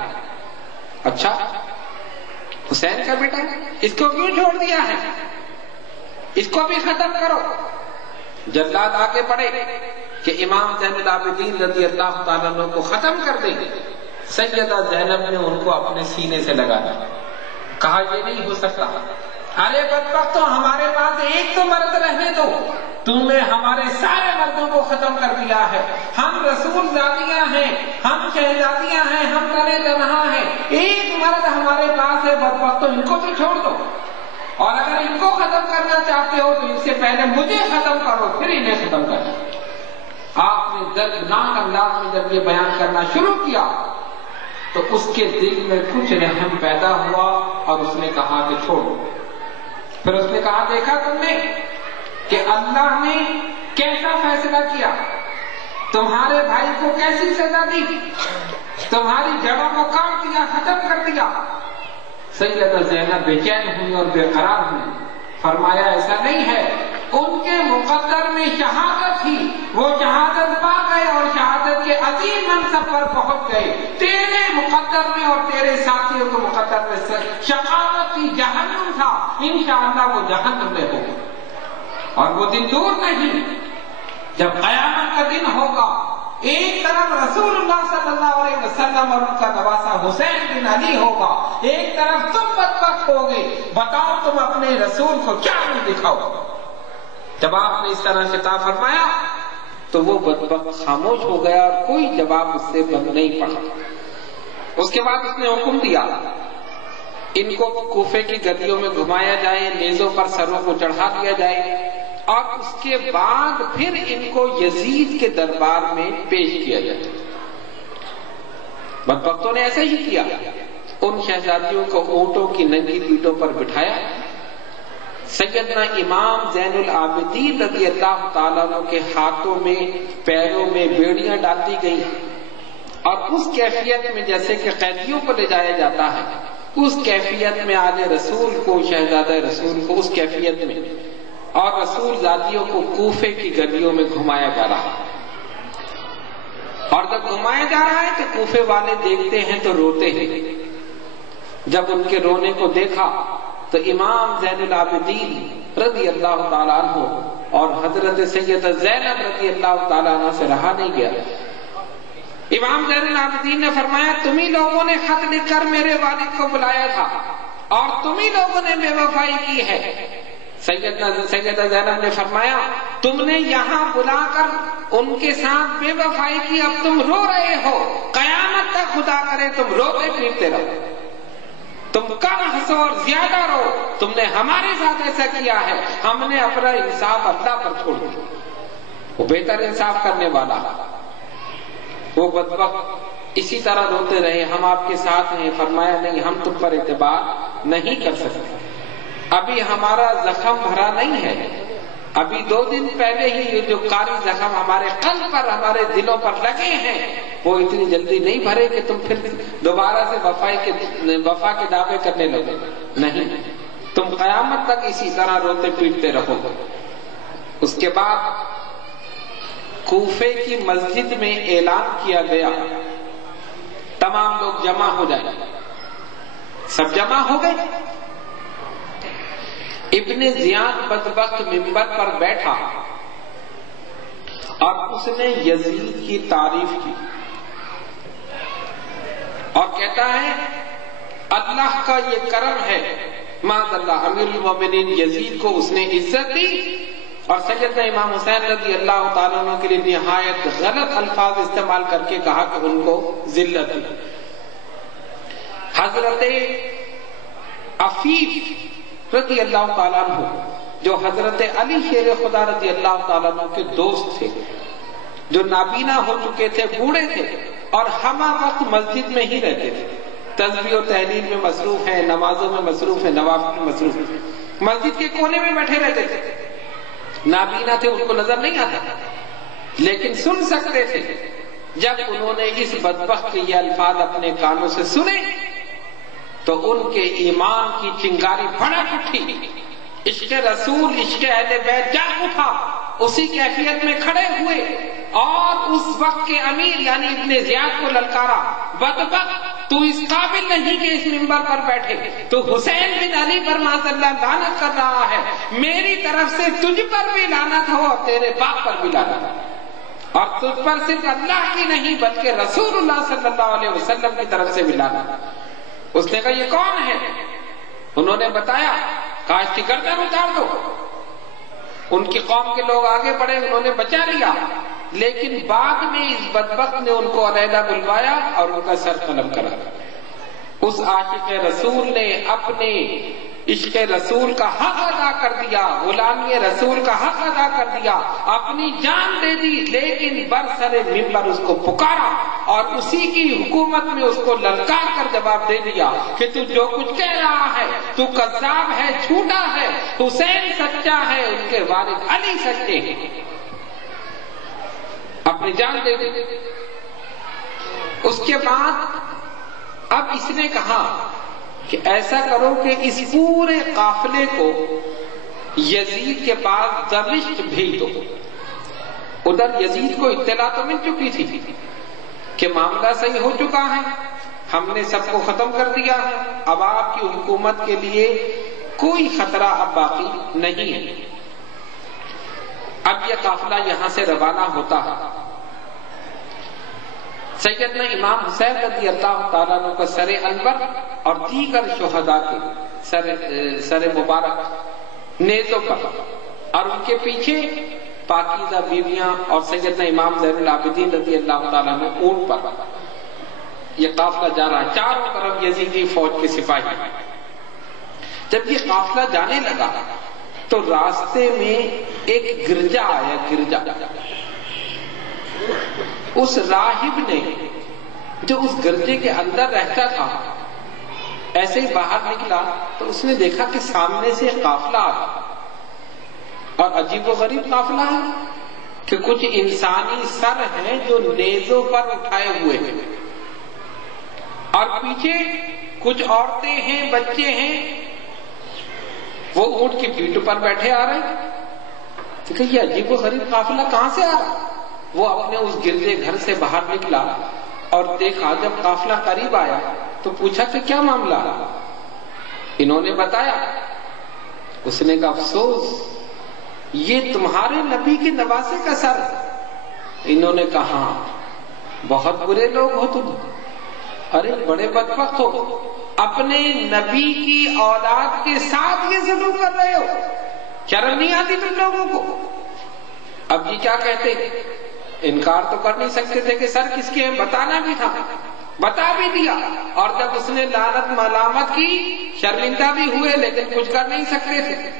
اچھا حسین کا بیٹا ہے، اس کو کیوں چھوڑ دیا ہے؟ اس کو بھی ختم کرو۔ جلاد آگے بڑھے کہ امام زین العابدین رضی اللہ تعالیٰ عنہ کو ختم کر دیں۔ سیدہ زینب نے ان کو اپنے سینے سے لگا دیا، کہا یہ نہیں ہو سکتا، ارے بدبختوں ہمارے پاس ایک تو مرد رہنے دو، تم نے ہمارے سارے مردوں کو ختم کر دیا ہے، ہم رسول زادیاں ہیں، ہم شہزادیاں ہیں، ہم ترے تنہا ہیں، ایک مرد ہمارے پاس ہے، بدبختوں ان کو تو چھوڑ دو، اور اگر ان کو ختم کرنا چاہتے ہو تو ان سے پہلے مجھے ختم کرو پھر انہیں ختم کرنا۔ آپ نے دردناک انداز میں جب یہ بیان کرنا شروع کیا تو اس کے دل میں کچھ رحم پیدا ہوا اور اس نے کہا کہ چھوڑو. پھر اس نے کہا دیکھا تم نے کہ اللہ نے کیسا فیصلہ کیا، تمہارے بھائی کو کیسی سزا دی، تمہاری جڑوں کو کاٹ دیا، ختم کر دیا. سیدہ زینب بے چین ہوئی اور بے قرار ہوئی. فرمایا ایسا نہیں ہے، ان کے مقدر میں شہادت تھی، وہ شہادت پا گئے اور شہادت کے عظیم منصب پر پہنچ گئے. تیرے مقدر میں اور تیرے ساتھیوں کے مقدر میں شہادت تھی، جہنم تھا، انشاءاللہ وہ جہنم میں ہوگا. اور وہ دن دور نہیں جب قیامت کا دن ہوگا، ایک طرف رسول اللہ صلی اللہ علیہ وسلم اور ان کا نواسا حسین بن علی ہوگا، ایک طرف تم بدبخت ہوگے. بتاؤ تم اپنے رسول کو کیا نہیں دکھاؤ. جب آپ نے اس طرح خطاب فرمایا تو وہ بدبخت خاموش ہو گیا اور کوئی جواب اس سے بند نہیں پڑا. اس کے بعد اس نے حکم دیا ان کو کوفے کی گلیوں میں گھمایا جائے، نیزوں پر سروں کو چڑھا دیا جائے، اور اس کے بعد پھر ان کو یزید کے دربار میں پیش کیا جائے. بدبختوں نے ایسا ہی کیا. ان شہزادیوں کو اونٹوں کی ننگی پیٹوں پر بٹھایا. سیدنا امام زین العابدین رضی اللہ تعالیٰ عنہ کے ہاتھوں میں پیروں میں بیڑیاں ڈال دی گئی، اور اس کیفیت میں جیسے کہ قیدیوں کو لے جایا جاتا ہے، اس کیفیت میں آل رسول کو، شہزادہ رسول کو اس کیفیت میں، اور رسول زادیوں کو کوفے کی گلیوں میں گھمایا جا رہا ہے. اور جب گھمایا جا رہا ہے تو کوفے والے دیکھتے ہیں تو روتے ہیں. جب ان کے رونے کو دیکھا تو امام زین العابدین رضی اللہ تعالیٰ عنہ اور حضرت سیدہ زینب رضی اللہ تعالیٰ عنہ سے رہا نہیں گیا. امام زین العابدین نے فرمایا تمہیں لوگوں نے خط لکھ کر میرے والد کو بلایا تھا اور تمہیں لوگوں نے بے وفائی کی ہے. سیدہ زینب نے فرمایا تم نے یہاں بلا کر ان کے ساتھ بے وفائی کی، اب تم رو رہے ہو، قیامت تک خدا کرے تم روتے پیٹتے رہو، تم کم ہنسو اور زیادہ رو. تم نے ہمارے ساتھ ایسا کیا ہے، ہم نے اپنا انصاف اللہ پر چھوڑ دیا. وہ بہتر انصاف کرنے والا. وہ بدبخت اسی طرح روتے رہے ہم آپ کے ساتھ ہیں. فرمایا نہیں، ہم تم پر اعتبار نہیں کر سکتے، ابھی ہمارا زخم بھرا نہیں ہے. ابھی 2 دن پہلے ہی یہ جو کاری زخم ہمارے قلب پر، ہمارے دلوں پر لگے ہیں، وہ اتنی جلدی نہیں بھرے کہ تم پھر دوبارہ سے وفا کے دعوے کرنے لگے. نہیں، تم قیامت تک اسی طرح روتے پیٹتے رہو گے. اس کے بعد کوفے کی مسجد میں اعلان کیا گیا تمام لوگ جمع ہو جائیں. سب جمع ہو گئے. ابن زیاد بدبخت منبر پر بیٹھا اور اس نے یزید کی تعریف کی اور کہتا ہے اللہ کا یہ کرم ہے، معاذ اللہ، امیر المومنین یزید کو اس نے عزت دی اور سیدنا امام حسین رضی اللہ تعالیٰ عنہ کے لیے نہایت غلط الفاظ استعمال کر کے کہا کہ ان کو ذلت دی. حضرت عفیف رضی اللہ تعالیٰ عنہ جو حضرت علی شیر خدا رضی اللہ تعالیٰ عنہ کے دوست تھے، جو نابینا ہو چکے تھے، بوڑھے تھے اور ہمہ وقت مسجد میں ہی رہتے تھے، تسبیح و تحلیل میں مصروف ہیں، نمازوں میں مصروف ہیں، نوافل میں مصروف ہیں، مسجد کے کونے میں بیٹھے رہتے تھے. نابینا تھے، ان کو نظر نہیں آتا لیکن سن سکتے تھے. جب انہوں نے اس بدبخت کے یہ الفاظ اپنے کانوں سے سنے تو ان کے ایمان کی چنگاری بھڑک اٹھی. عشق رسول، عشق اہل بیت جاگ اٹھا. اسی کیفیت میں کھڑے ہوئے اور اس وقت کے امیر یعنی ابن زیاد کو للکارا، بدبخت تو اس قابل نہیں کہ اس منبر پر بیٹھے، تو حسین بن علی پر معاذ اللہ لعنت کر رہا ہے، میری طرف سے تجھ پر بھی لعنت ہو اور تیرے باپ پر بھی لعنت ہو، اور تجھ پر صرف اللہ کی نہیں بلکہ رسول اللہ صلی اللہ علیہ وسلم کی طرف سے بھی لعنت. اس نے کہا یہ کون ہے؟ انہوں نے بتایا کہا اس کی گردن اتار دو. ان کی قوم کے لوگ آگے بڑھے، انہوں نے بچا لیا، لیکن بعد میں اس بدبخت نے ان کو علیحدہ بلوایا اور ان کا سر قلم کرا. اس عاشق رسول نے اپنے عشق رسول کا حق ادا کر دیا، غلامی رسول کا حق ادا کر دیا، اپنی جان دے دی، لیکن برسر منبر اس کو پکارا اور اسی کی حکومت میں اس کو للکار کر جواب دے دیا کہ تو جو کچھ کہہ رہا ہے تو کذاب ہے، جھوٹا ہے، حسین سچا ہے، ان کے والد علی سچے ہیں، اپنی جان دے دی۔ اس کے بعد اب اس نے کہا کہ ایسا کرو کہ اس پورے قافلے کو یزید کے پاس دمشق بھیج دو۔ ادھر یزید کو اطلاع تو مل چکی تھی کہ معاملہ صحیح ہو چکا ہے، ہم نے سب کو ختم کر دیا ہے، اب آپ کی حکومت کے لیے کوئی خطرہ اب باقی نہیں ہے۔ اب یہ قافلہ یہاں سے روانہ ہوتا ہے۔ سیدنا امام حسین رضی اللہ تعالیٰ عنہ کا سر انور اور دیگر شہداء کے سر مبارک نیزوں پر، اور ان کے پیچھے پاکیزہ بیویاں اور سیدنا امام زین العابدین رضی اللہ تعالیٰ عنہ اونٹ پر یہ قافلہ جا رہا ہے، چاروں طرف یزیدی فوج کے سپاہی۔ جب یہ قافلہ جانے لگا تو راستے میں ایک گرجا آیا، گرجا۔ اس راہب نے جو اس گرجے کے اندر رہتا تھا ایسے ہی باہر نکلا تو اس نے دیکھا کہ سامنے سے قافلہ آ رہا، اور عجیب و غریب قافلہ ہے کہ کچھ انسانی سر ہیں جو نیزوں پر اٹھائے ہوئے ہیں، اور پیچھے کچھ عورتیں ہیں، بچے ہیں، وہ اونٹ کی پیٹھ پر بیٹھے آ رہے ہیں۔ تو کہ یہ عجیب و غریب قافلہ کہاں سے آ رہا؟ وہ اپنے اس گرجے گھر سے باہر نکلا اور دیکھا، جب قافلہ قریب آیا تو پوچھا کہ کیا معاملہ؟ انہوں نے بتایا۔ اس نے کہا افسوس، یہ تمہارے نبی کے نواسے کا سر۔ انہوں نے کہا بہت برے لوگ ہو تم، ارے بڑے بدبخت ہو، اپنے نبی کی اولاد کے ساتھ یہ ظلم کر رہے ہو، شرم نہیں آتی تم لوگوں کو؟ اب یہ کیا کہتے؟ انکار تو کر نہیں سکتے تھے کہ سر کس کے ہیں، بتانا بھی تھا، بتا بھی دیا، اور جب اس نے لعنت ملامت کی شرمندہ بھی ہوئے، لیکن کچھ کر نہیں سکتے تھے۔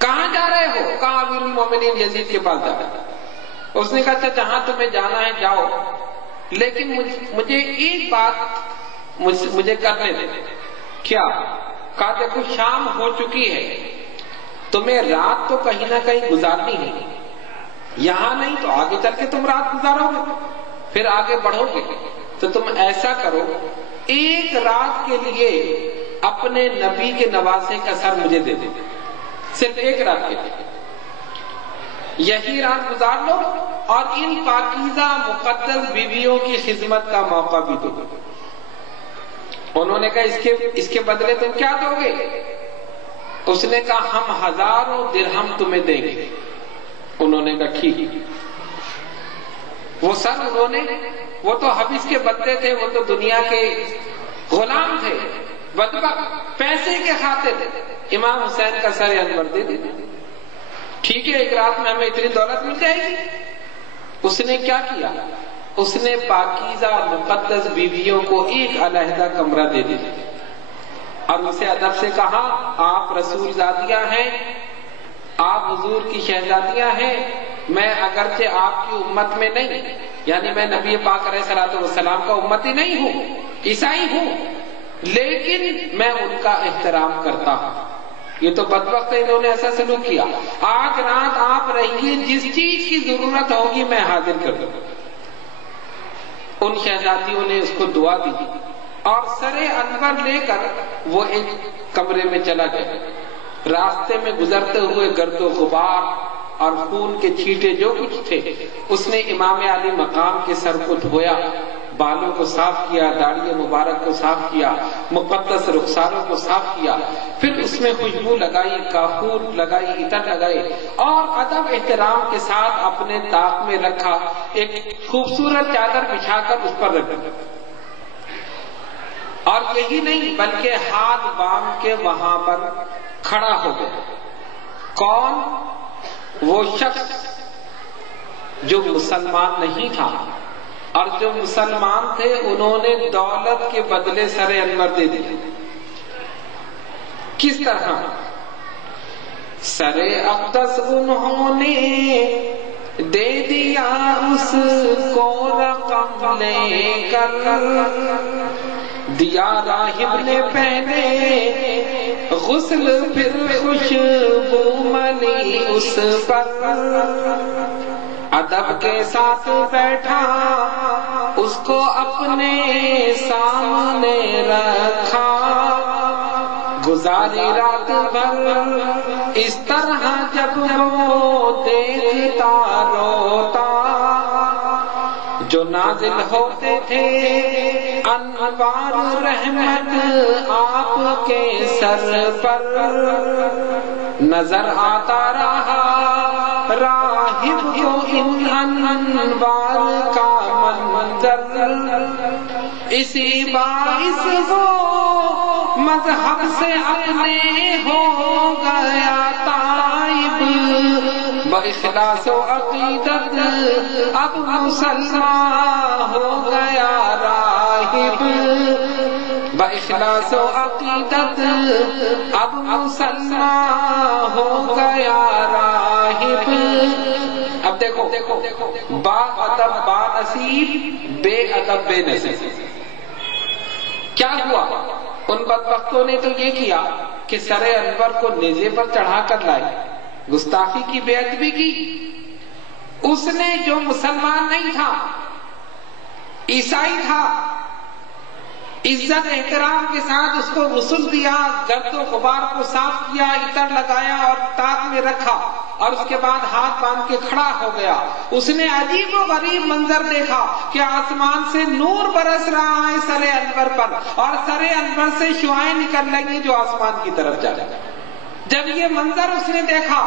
کہاں جا رہے ہو؟ کہاں امیر المومنین یزید کے پاس جا رہے ہیں۔ اس نے کہا اچھا جہاں تمہیں جانا ہے جاؤ، لیکن مجھے ایک بات مجھے کرنے دے۔ کیا؟ کہا دیکھو شام ہو چکی ہے، تمہیں رات تو کہیں نہ کہیں گزارنی ہے، یہاں نہیں تو آگے چل کے تم رات گزارو گے، پھر آگے بڑھو گے، تو تم ایسا کرو ایک رات کے لیے اپنے نبی کے نواسے کا سر مجھے دے دے، صرف ایک رات کے لیے، یہی رات گزار لو اور ان پاکیزہ مقدس بیویوں کی خدمت کا موقع بھی دو۔ انہوں نے کہا اس کے بدلے تم کیا دو گے؟ اس نے کہا ہم 1000 درہم تمہیں دیں گے۔ انہوں نے کہا ٹھیک۔ وہ سر انہوں نے، وہ تو حبیث کے بندے تھے، وہ تو دنیا کے غلام تھے، بدبخت، پیسے کے خاطر امام حسین کا سر انور دے دے۔ ٹھیک ہے، ایک رات میں ہمیں اتنی دولت مل جائے گی۔ اس نے کیا کیا؟ اس نے پاکیزہ مقدس بیویوں کو ایک علیحدہ کمرہ دے دیا اور اسے ادب سے کہا آپ رسول زادیاں ہیں، آپ حضور کی شہزادیاں ہیں، میں اگرچہ آپ کی امت میں نہیں، یعنی میں نبی پاک علیہ الصلوۃ والسلام کا امتی نہیں ہوں، عیسائی ہوں، لیکن میں ان کا احترام کرتا ہوں۔ یہ تو بدبخت ہے، انہوں نے ایسا سلوک کیا۔ آج رات آپ رہیے، جس چیز کی ضرورت ہوگی میں حاضر کر دوں۔ ان شہزادیوں نے اس کو دعا دی اور سر انور لے کر وہ ایک کمرے میں چلا گیا۔ راستے میں گزرتے ہوئے گرد و غبار اور خون کے چھینٹے جو کچھ تھے، اس نے امام علی مقام کے سر کو دھویا، بالوں کو صاف کیا، داڑھی مبارک کو صاف کیا، مقدس رخساروں کو صاف کیا، پھر اس میں خوشبو لگائی، کافور لگائی، عطر لگائے اور ادب احترام کے ساتھ اپنے طاق میں رکھا، ایک خوبصورت چادر بچھا کر اس پر رکھ دیا۔ اور یہی نہیں بلکہ ہاتھ باندھ کے وہاں پر کھڑا ہو گیا۔ کون؟ وہ شخص جو مسلمان نہیں تھا، اور جو مسلمان تھے انہوں نے دولت کے بدلے سر انور دے دیا. کس طرح؟ سر اقدس انہوں نے دے دیا اس کو رقم لے کر، دیا راہب نے پہنے غسل پھر خوشبو ملی اس پر، ادب کے ساتھ بیٹھا اس کو اپنے سامنے رکھا، گزاری رات بھر اس طرح جب وہ دیکھتا روتا، جو نازل ہوتے تھے انوار رحمت آپ کے سر پر، نظر آتا رہا راہب کو ان انوار کا منظر، اسی باعث وہ مذہب سے اپنے ہو گیا تائب، باخلاص و عقیدت اب مسلمان ہو گیا راہب، باخلاص و عقیدت اب مسلمان ہو گیا راہب. اب دیکھو با ادب با نصیب، بے ادب بے نصیب. کیا ہوا؟ ان بدبختوں نے تو یہ کیا کہ سر انور کو نیزے پر چڑھا کر لائے، گستاخی کی، بے ادبی کی. اس نے جو مسلمان نہیں تھا، عیسائی تھا، عزت احترام کے ساتھ اس کو غسل دیا، گرد و غبار کو صاف کیا، عطر لگایا اور تاج میں رکھا، اور اس کے بعد ہاتھ باندھ کے کھڑا ہو گیا. اس نے عجیب و غریب منظر دیکھا کہ آسمان سے نور برس رہا ہے سر انور پر، اور سر انور سے شعائیں نکل رہی جو آسمان کی طرف جا رہی. جب یہ منظر اس نے دیکھا،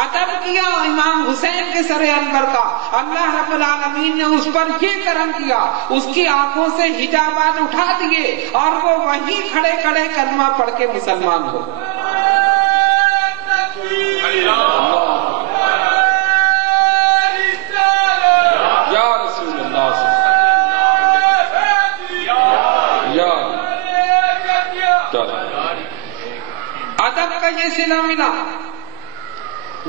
ادب کیا امام حسین کے سر انور کا، اللہ رب العالمین نے اس پر یہ کرم کیا، اس کی آنکھوں سے حجابات اٹھا دیے اور وہ وہیں کھڑے کھڑے کلمہ پڑھ کے مسلمان ہو. یا رسول اللہ ادب کا یہ صلہ ملا.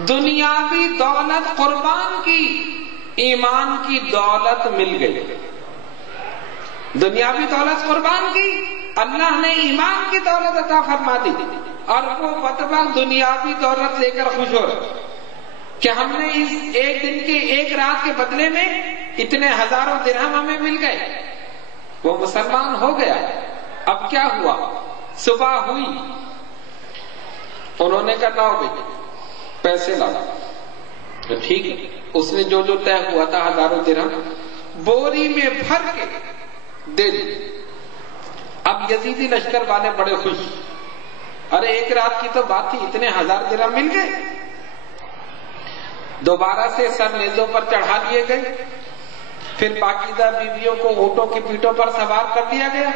دنیاوی دولت قربان کی، ایمان کی دولت مل گئی. دنیاوی دولت قربان کی، اللہ نے ایمان کی دولت عطا فرما دی، اور وہ بدبخت دنیاوی دولت لے کر خوش ہو رہے کہ ہم نے اس ایک دن کے ایک رات کے بدلے میں اتنے ہزاروں درہم ہمیں مل گئے. وہ مسلمان ہو گیا. اب کیا ہوا؟ صبح ہوئی، انہوں نے کہا لاؤ بھائی پیسے لاؤ. ٹھیک ہے، اس نے جو جو طے ہوا تھا ہزاروں درہم بوری میں بھر کے دے دی. اب یزیدی لشکر والے بڑے خوش، ارے ایک رات کی تو بات تھی، اتنے ہزار درہم مل گئے. دوبارہ سے سر نیزوں پر چڑھا لیے گئے، پھر پاکیزہ بیویوں کو اونٹوں کی پیٹھوں پر سوار کر دیا گیا،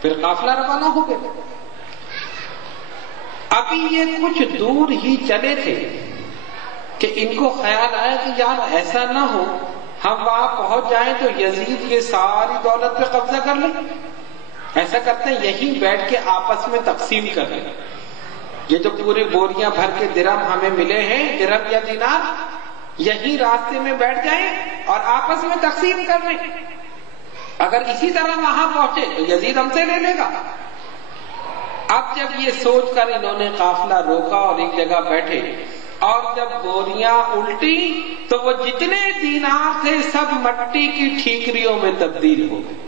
پھر قافلہ روانہ ہو گیا. ابھی یہ کچھ دور ہی چلے تھے کہ ان کو خیال آیا کہ یار ایسا نہ ہو ہم وہاں پہنچ جائیں تو یزید یہ ساری دولت پہ قبضہ کر لیں. ایسا کرتے ہیں یہیں بیٹھ کے آپس میں تقسیم کر لیں. یہ جو پوری بوریاں بھر کے درہم ہمیں ملے ہیں، درہم یا دینار، یہیں راستے میں بیٹھ جائیں اور آپس میں تقسیم کر لیں. اگر اسی طرح وہاں پہنچے تو یزید ہم سے لے لے گا. اب جب یہ سوچ کر انہوں نے قافلہ روکا اور ایک جگہ بیٹھے، اور جب بوریاں الٹی تو وہ جتنے دینار تھے سب مٹی کی ٹھیکریوں میں تبدیل ہو گئے.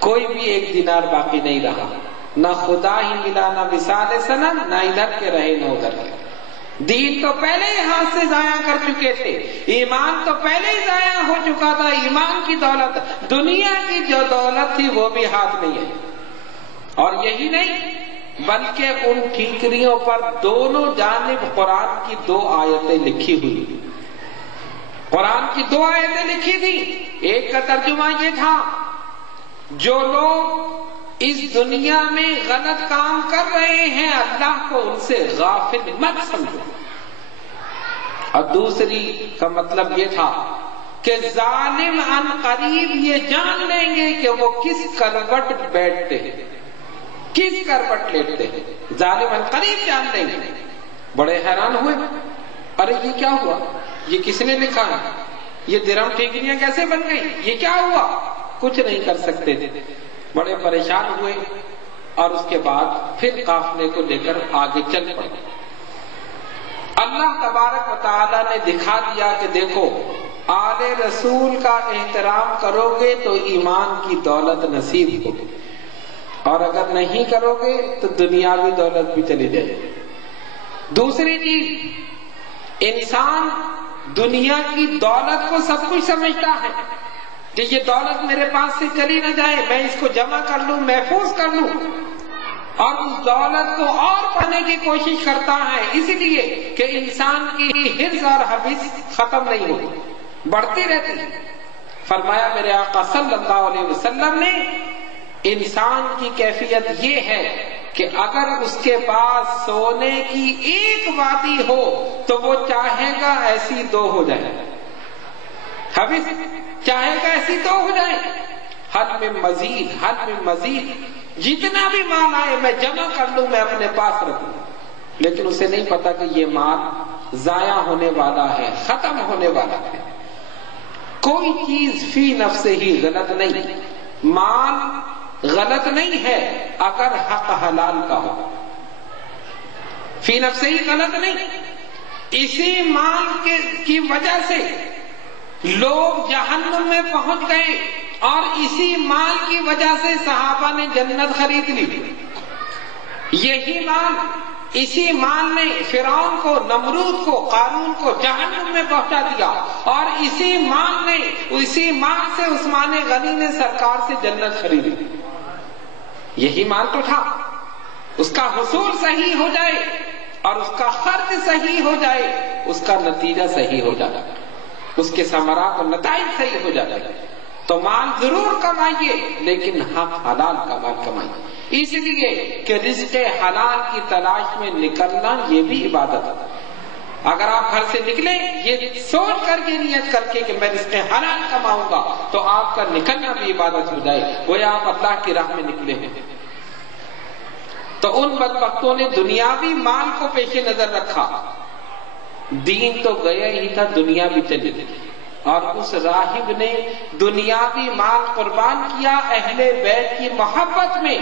کوئی بھی ایک دینار باقی نہیں رہا. نہ خدا ہی ملا، نہ وصال صنم، نہ ادھر کے رہے نہ ادھر کے. دین تو پہلے ہی ہاتھ سے ضائع کر چکے تھے، ایمان تو پہلے ہی ضائع ہو چکا تھا. ایمان کی دولت، دنیا کی جو دولت تھی وہ بھی ہاتھ نہیں ہے. اور یہی نہیں بلکہ ان ٹھیکریوں پر دونوں جانب قرآن کی 2 آیتیں لکھی ہوئی. قرآن کی 2 آیتیں لکھی تھی. ایک کا ترجمہ یہ تھا جو لوگ اس دنیا میں غلط کام کر رہے ہیں اللہ کو ان سے غافل مت سمجھو. اور دوسری کا مطلب یہ تھا کہ ظالم ان قریب یہ جان لیں گے کہ وہ کس کروٹ بیٹھتے ہیں، کس کروٹ لیٹتے ہیں، ظالم ان قریب جان لیں گے۔ بڑے حیران ہوئے، ارے یہ کیا ہوا، یہ کس نے لکھا ہے، یہ درہم ٹھیکریاں کیسے بن گئی، یہ کیا ہوا؟ کچھ نہیں کر سکتے تھے، بڑے پریشان ہوئے، اور اس کے بعد پھر قافلے کو لے کر آگے چل پڑے۔ اللہ تبارک و تعالیٰ نے دکھا دیا کہ دیکھو آل رسول کا احترام کرو گے تو ایمان کی دولت نصیب ہوگی، اور اگر نہیں کرو گے تو دنیاوی دولت بھی چلی جائے گی۔ دوسری چیز، انسان دنیا کی دولت کو سب کچھ سمجھتا ہے کہ یہ دولت میرے پاس سے چلی نہ جائے، میں اس کو جمع کر لوں، محفوظ کر لوں، اور اس دولت کو اور پانے کی کوشش کرتا ہے، اس لیے کہ انسان کی حرص اور حوث ختم نہیں ہوتی، بڑھتی رہتی ہے۔ فرمایا میرے آقا صلی اللہ علیہ وسلم نے انسان کی کیفیت یہ ہے کہ اگر اس کے پاس سونے کی ایک وادی ہو تو وہ چاہے گا ایسی دو ہو جائے، حوث چاہے گا ایسی دو ہو جائے، حد میں مزید، حد میں مزید، جتنا بھی مال آئے میں جمع کر لوں، میں اپنے پاس رکھوں، لیکن اسے نہیں پتا کہ یہ مال ضائع ہونے والا ہے، ختم ہونے والا ہے۔ کوئی چیز فی نفسہ ہی غلط نہیں، مال غلط نہیں ہے اگر حق حلال کا ہو، فی نفسہ ہی غلط نہیں۔ اسی مال کی وجہ سے لوگ جہنم میں پہنچ گئے، اور اسی مال کی وجہ سے صحابہ نے جنت خرید لی۔ یہی مال، اسی مال نے فرعون کو، نمرود کو، قارون کو جہنم میں پہنچا دیا، اور اسی مال سے عثمان غنی نے سرکار سے جنت خریدی۔ یہی مال تو تھا، اس کا حصول صحیح ہو جائے اور اس کا خرچ صحیح ہو جائے، اس کا نتیجہ صحیح ہو جاتا، اس کے ثمرات اور نتائج صحیح ہو جاتے ہیں۔ تو مال ضرور کمائیے لیکن حق حلال کا مال کمائیے، اس لیے کہ رزق حلال کی تلاش میں نکلنا یہ بھی عبادت ہے۔ اگر آپ گھر سے نکلیں یہ سوچ کر کے، نیت کر کے کہ میں رزق حلال کماؤں گا، تو آپ کا نکلنا بھی عبادت ہو جائے، گویا آپ اللہ کی راہ میں نکلے ہیں۔ تو ان بدبختوں نے دنیاوی مال کو پیش نظر رکھا، دین تو گیا ہی تھا، دنیا بھی چلی گئی، اور اس راہب نے دنیاوی مال قربان کیا اہل بیت کی محبت میں،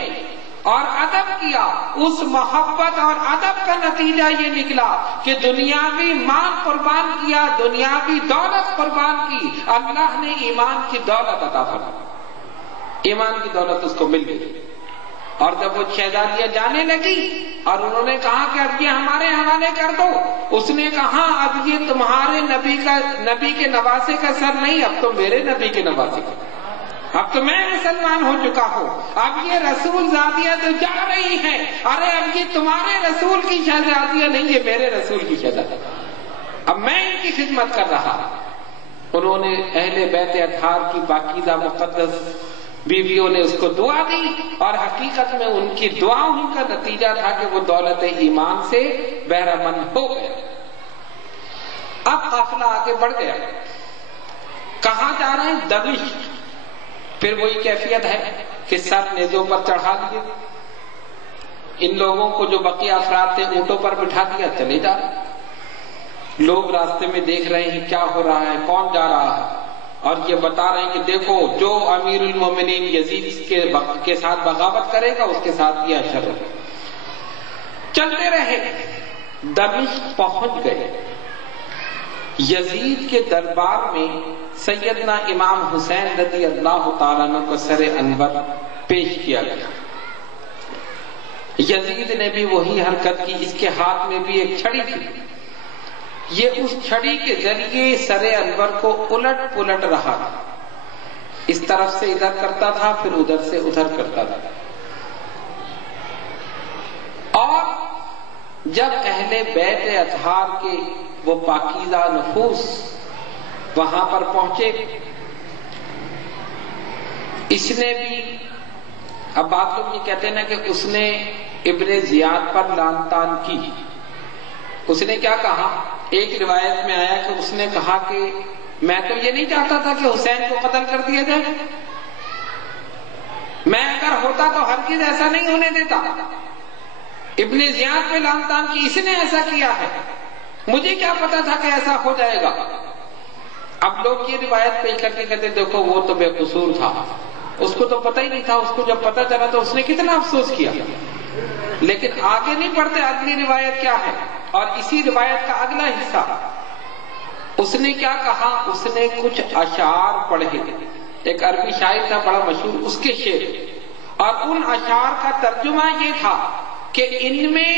اور ادب کیا۔ اس محبت اور ادب کا نتیجہ یہ نکلا کہ دنیاوی مال قربان کیا، دنیاوی دولت قربان کی، اللہ نے ایمان کی دولت عطا فرمائی، ایمان کی دولت اس کو مل گئی۔ اور جب وہ شہزادیاں جانے لگی اور انہوں نے کہا کہ اب یہ ہمارے حوالے کر دو، اس نے کہا اب یہ تمہارے نبی کے نواسے کا سر نہیں، اب تو میرے نبی کے نواسے کا، اب تو میں مسلمان ہو چکا ہوں، اب یہ رسول زادیاں تو جا رہی ہیں، ارے اب یہ تمہارے رسول کی شہزادیاں نہیں، یہ میرے رسول کی شہزادیاں، اب میں ان کی خدمت کر رہا۔ انہوں نے اہل بیت اطہار کی پاکیزہ مقدس بیویوں نے اس کو دعا دی، اور حقیقت میں ان کی دعاؤں کا نتیجہ تھا کہ وہ دولت ایمان سے بہرہ مند ہو گئے۔ اب قافلہ آگے بڑھ گیا، کہاں جا رہے ہیں؟ دمشق۔ پھر وہی کیفیت ہے کہ سر نیزوں پر چڑھا دیے، ان لوگوں کو جو بقیہ افراد تھے اونٹوں پر بٹھا دیا، چلے جا رہے۔ لوگ راستے میں دیکھ رہے ہیں کیا ہو رہا ہے، کون جا رہا ہے، اور یہ بتا رہے ہیں کہ دیکھو جو امیر المومنین یزید کے ساتھ بغاوت کرے گا اس کے ساتھ یہ اشر ہے۔ چلتے رہے، دمشق پہنچ گئے۔ یزید کے دربار میں سیدنا امام حسین رضی اللہ تعالیٰ عنہ کو سر انور پیش کیا گیا۔ یزید نے بھی وہی حرکت کی، اس کے ہاتھ میں بھی ایک چھڑی تھی، یہ اس چھڑی کے ذریعے سر انور کو الٹ پلٹ رہا تھا، اس طرف سے ادھر کرتا تھا پھر ادھر سے ادھر کرتا تھا۔ اور جب اہل بیت اطہار کے وہ پاکیزہ نفوس وہاں پر پہنچے، اس نے بھی، اب بات لوگ یہ کہتے ہیں نا کہ اس نے ابن زیاد پر لعن طعن کی۔ اس نے کیا کہا؟ ایک روایت میں آیا کہ اس نے کہا کہ میں تو یہ نہیں چاہتا تھا کہ حسین کو قتل کر دیا جائے، میں اگر ہوتا تو ہرگز ایسا نہیں ہونے دیتا۔ ابن زیاد پہ لعن طعن کی، اس نے ایسا کیا ہے، مجھے کیا پتا تھا کہ ایسا ہو جائے گا۔ اب لوگ یہ روایت پیش کر کے کہتے دیکھو وہ تو بے قصور تھا، اس کو تو پتہ ہی نہیں تھا، اس کو جب پتہ چلا تو اس نے کتنا افسوس کیا۔ لیکن آگے نہیں پڑھتے اگلی روایت کیا ہے، اور اسی روایت کا اگلا حصہ اس نے کیا کہا، اس نے کچھ اشعار پڑھے، ایک عربی شاعر تھا بڑا مشہور، اس کے شعر، اور ان اشعار کا ترجمہ یہ تھا کہ ان میں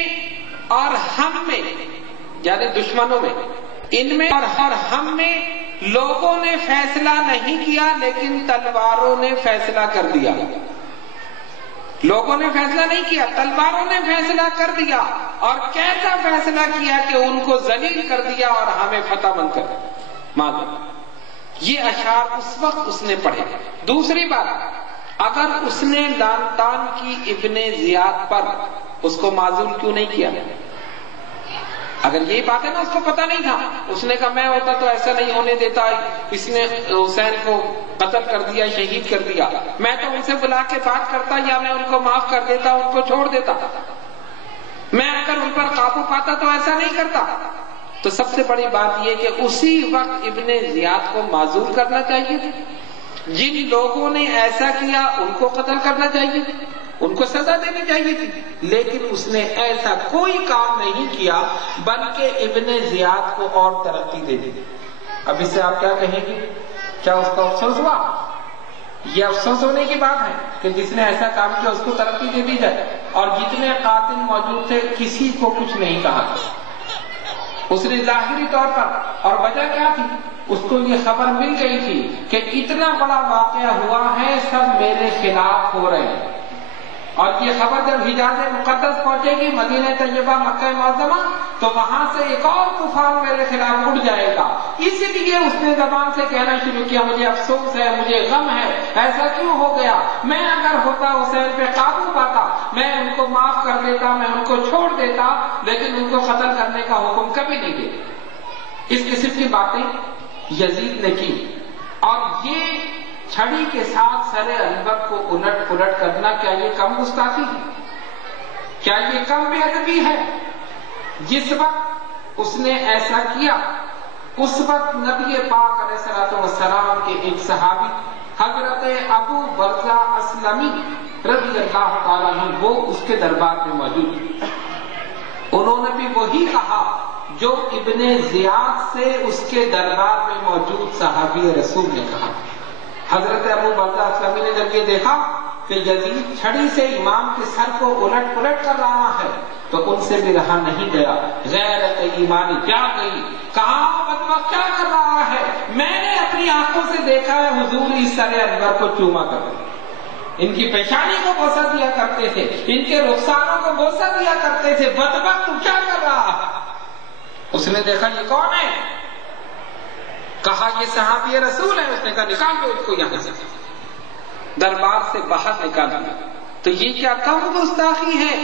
اور ہم میں، یعنی دشمنوں میں، ان میں اور ہم میں لوگوں نے فیصلہ نہیں کیا لیکن تلواروں نے فیصلہ کر دیا۔ لوگوں نے فیصلہ نہیں کیا، تلواروں نے فیصلہ کر دیا، اور کیسا فیصلہ کیا کہ ان کو ذلیل کر دیا اور ہمیں فتح مند کر دیا۔ معلوم یہ اشعار اس وقت اس نے پڑھے۔ دوسری بات، اگر اس نے لعن طعن کی ابن زیاد پر، اس کو معزول کیوں نہیں کیا؟ اگر یہی بات ہے نا، اس کو پتہ نہیں تھا، اس نے کہا میں ہوتا تو ایسا نہیں ہونے دیتا، اس نے حسین کو قتل کر دیا، شہید کر دیا، میں تو ان سے بلا کے بات کرتا، یا میں ان کو معاف کر دیتا، ان کو چھوڑ دیتا، میں اگر ان پر قابو پاتا تو ایسا نہیں کرتا۔ تو سب سے بڑی بات یہ کہ اسی وقت ابن زیاد کو معزول کرنا چاہیے تھا، جن لوگوں نے ایسا کیا ان کو قتل کرنا چاہیے تھا، ان کو سزا دینی چاہیے تھی، لیکن اس نے ایسا کوئی کام نہیں کیا، بلکہ ابن زیاد کو اور ترقی دے دی۔ اب اس سے آپ کیا کہیں گے؟ کیا اس کو افسوس ہوا؟ یہ افسوس ہونے کی بات ہے کہ جس نے ایسا کام کیا اس کو ترقی دے دی جائے، اور جتنے قاتل موجود تھے کسی کو کچھ نہیں کہا۔ اس نے ظاہری طور پر، اور وجہ کیا تھی؟ اس کو یہ خبر مل گئی تھی کہ اتنا بڑا واقعہ ہوا ہے، سب میرے خلاف ہو رہے ہیں، اور یہ خبر جب حجاز مقدس پہنچے گی، مدینہ طیبہ، مکہ معظمہ، تو وہاں سے ایک اور طوفان میرے خلاف اڑ جائے گا۔ اس لیے اس نے زبان سے کہنا شروع کیا مجھے افسوس ہے، مجھے غم ہے، ایسا کیوں ہو گیا، میں اگر ہوتا حسین پہ قابو پاتا، میں ان کو معاف کر دیتا، میں ان کو چھوڑ دیتا، لیکن ان کو قتل کرنے کا حکم کبھی نہیں دیتا۔ اس قسم کی باتیں یزید نے کی، اور یہ چھڑی کے ساتھ سر انور کو الٹ پلٹ کرنا، کیا یہ کم گستاخی ہے؟ کیا یہ کم بے ادبی ہے؟ جس وقت اس نے ایسا کیا، اس وقت نبی پاک علیہ الصلوۃ والسلام کے ایک صحابی حضرت ابو برزہ اسلمی رضی اللہ تعالیٰ عنہ، وہ اس کے دربار میں موجود تھے۔ انہوں نے بھی وہی کہا جو ابن زیاد سے اس کے دربار میں موجود صحابی رسول نے کہا۔ حضرت ابو برزہ اسلمی نے جب یہ دیکھا کہ یزید چھڑی سے امام کے سر کو الٹ پلٹ کر رہا ہے تو ان سے بھی رہا نہیں گیا، غیرت ایمانی جا گئی، کہا بدبخت کیا کر رہا ہے، میں نے اپنی آنکھوں سے دیکھا ہے حضور اس سر انور کو چوما کرتے، ان کی پیشانی کو بوسہ دیا کرتے تھے، ان کے رخساروں کو بوسہ دیا کرتے تھے، بدبخت تو کیا کر رہا ہے؟ اس نے دیکھا یہ کون ہے، کہا یہ صحابی رسول ہے، اس نے کہا نکال دو اس کو یہاں سے، دربار سے باہر نکال دیا۔ تو یہ کیا کم گستاخی ہے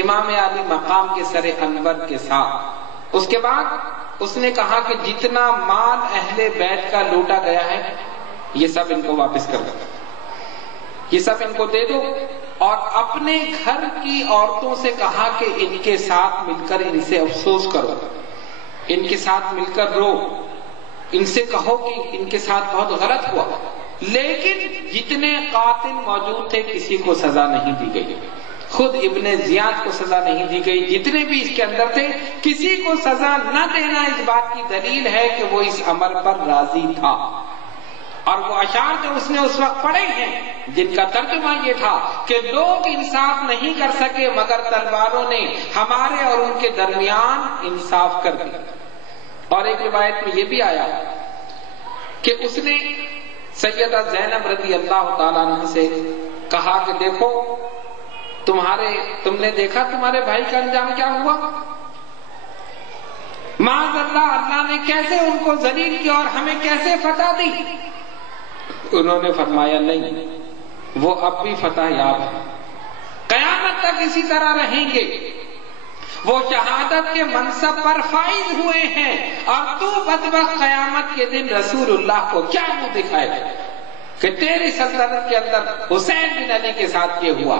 امام عالی مقام کے سر انور کے ساتھ۔ اس کے بعد اس نے کہا کہ جتنا مال اہل بیت کا لوٹا گیا ہے یہ سب ان کو واپس کر دو، یہ سب ان کو دے دو، اور اپنے گھر کی عورتوں سے کہا کہ ان کے ساتھ مل کر ان سے افسوس کرو، ان کے ساتھ مل کر رو، ان سے کہو کہ ان کے ساتھ بہت غلط ہوا، لیکن جتنے قاتل موجود تھے کسی کو سزا نہیں دی گئی، خود ابن زیاد کو سزا نہیں دی گئی، جتنے بھی اس کے اندر تھے کسی کو سزا نہ دینا اس بات کی دلیل ہے کہ وہ اس عمل پر راضی تھا۔ اور وہ اشعار جو اس نے اس وقت پڑھے ہیں جن کا ترجمہ یہ تھا کہ لوگ انصاف نہیں کر سکے مگر تلواروں نے ہمارے اور ان کے درمیان انصاف کر دیا۔ اور ایک روایت میں یہ بھی آیا کہ اس نے سیدہ زینب رضی اللہ تعالیٰ عنہ سے کہا کہ دیکھو تم نے دیکھا تمہارے بھائی کا انجام کیا ہوا، معاذ اللہ، اللہ نے کیسے ان کو ذلیل کیا اور ہمیں کیسے فتح دی۔ انہوں نے فرمایا نہیں، وہ اب بھی فتح یاب ہے، قیامت تک اسی طرح رہیں گے، وہ شہادت کے منصب پر فائز ہوئے ہیں، اور تو بدبخت قیامت کے دن رسول اللہ کو کیا منہ دکھائے گا کہ تیری سلطنت کے اندر حسین بن علی کے ساتھ یہ ہوا۔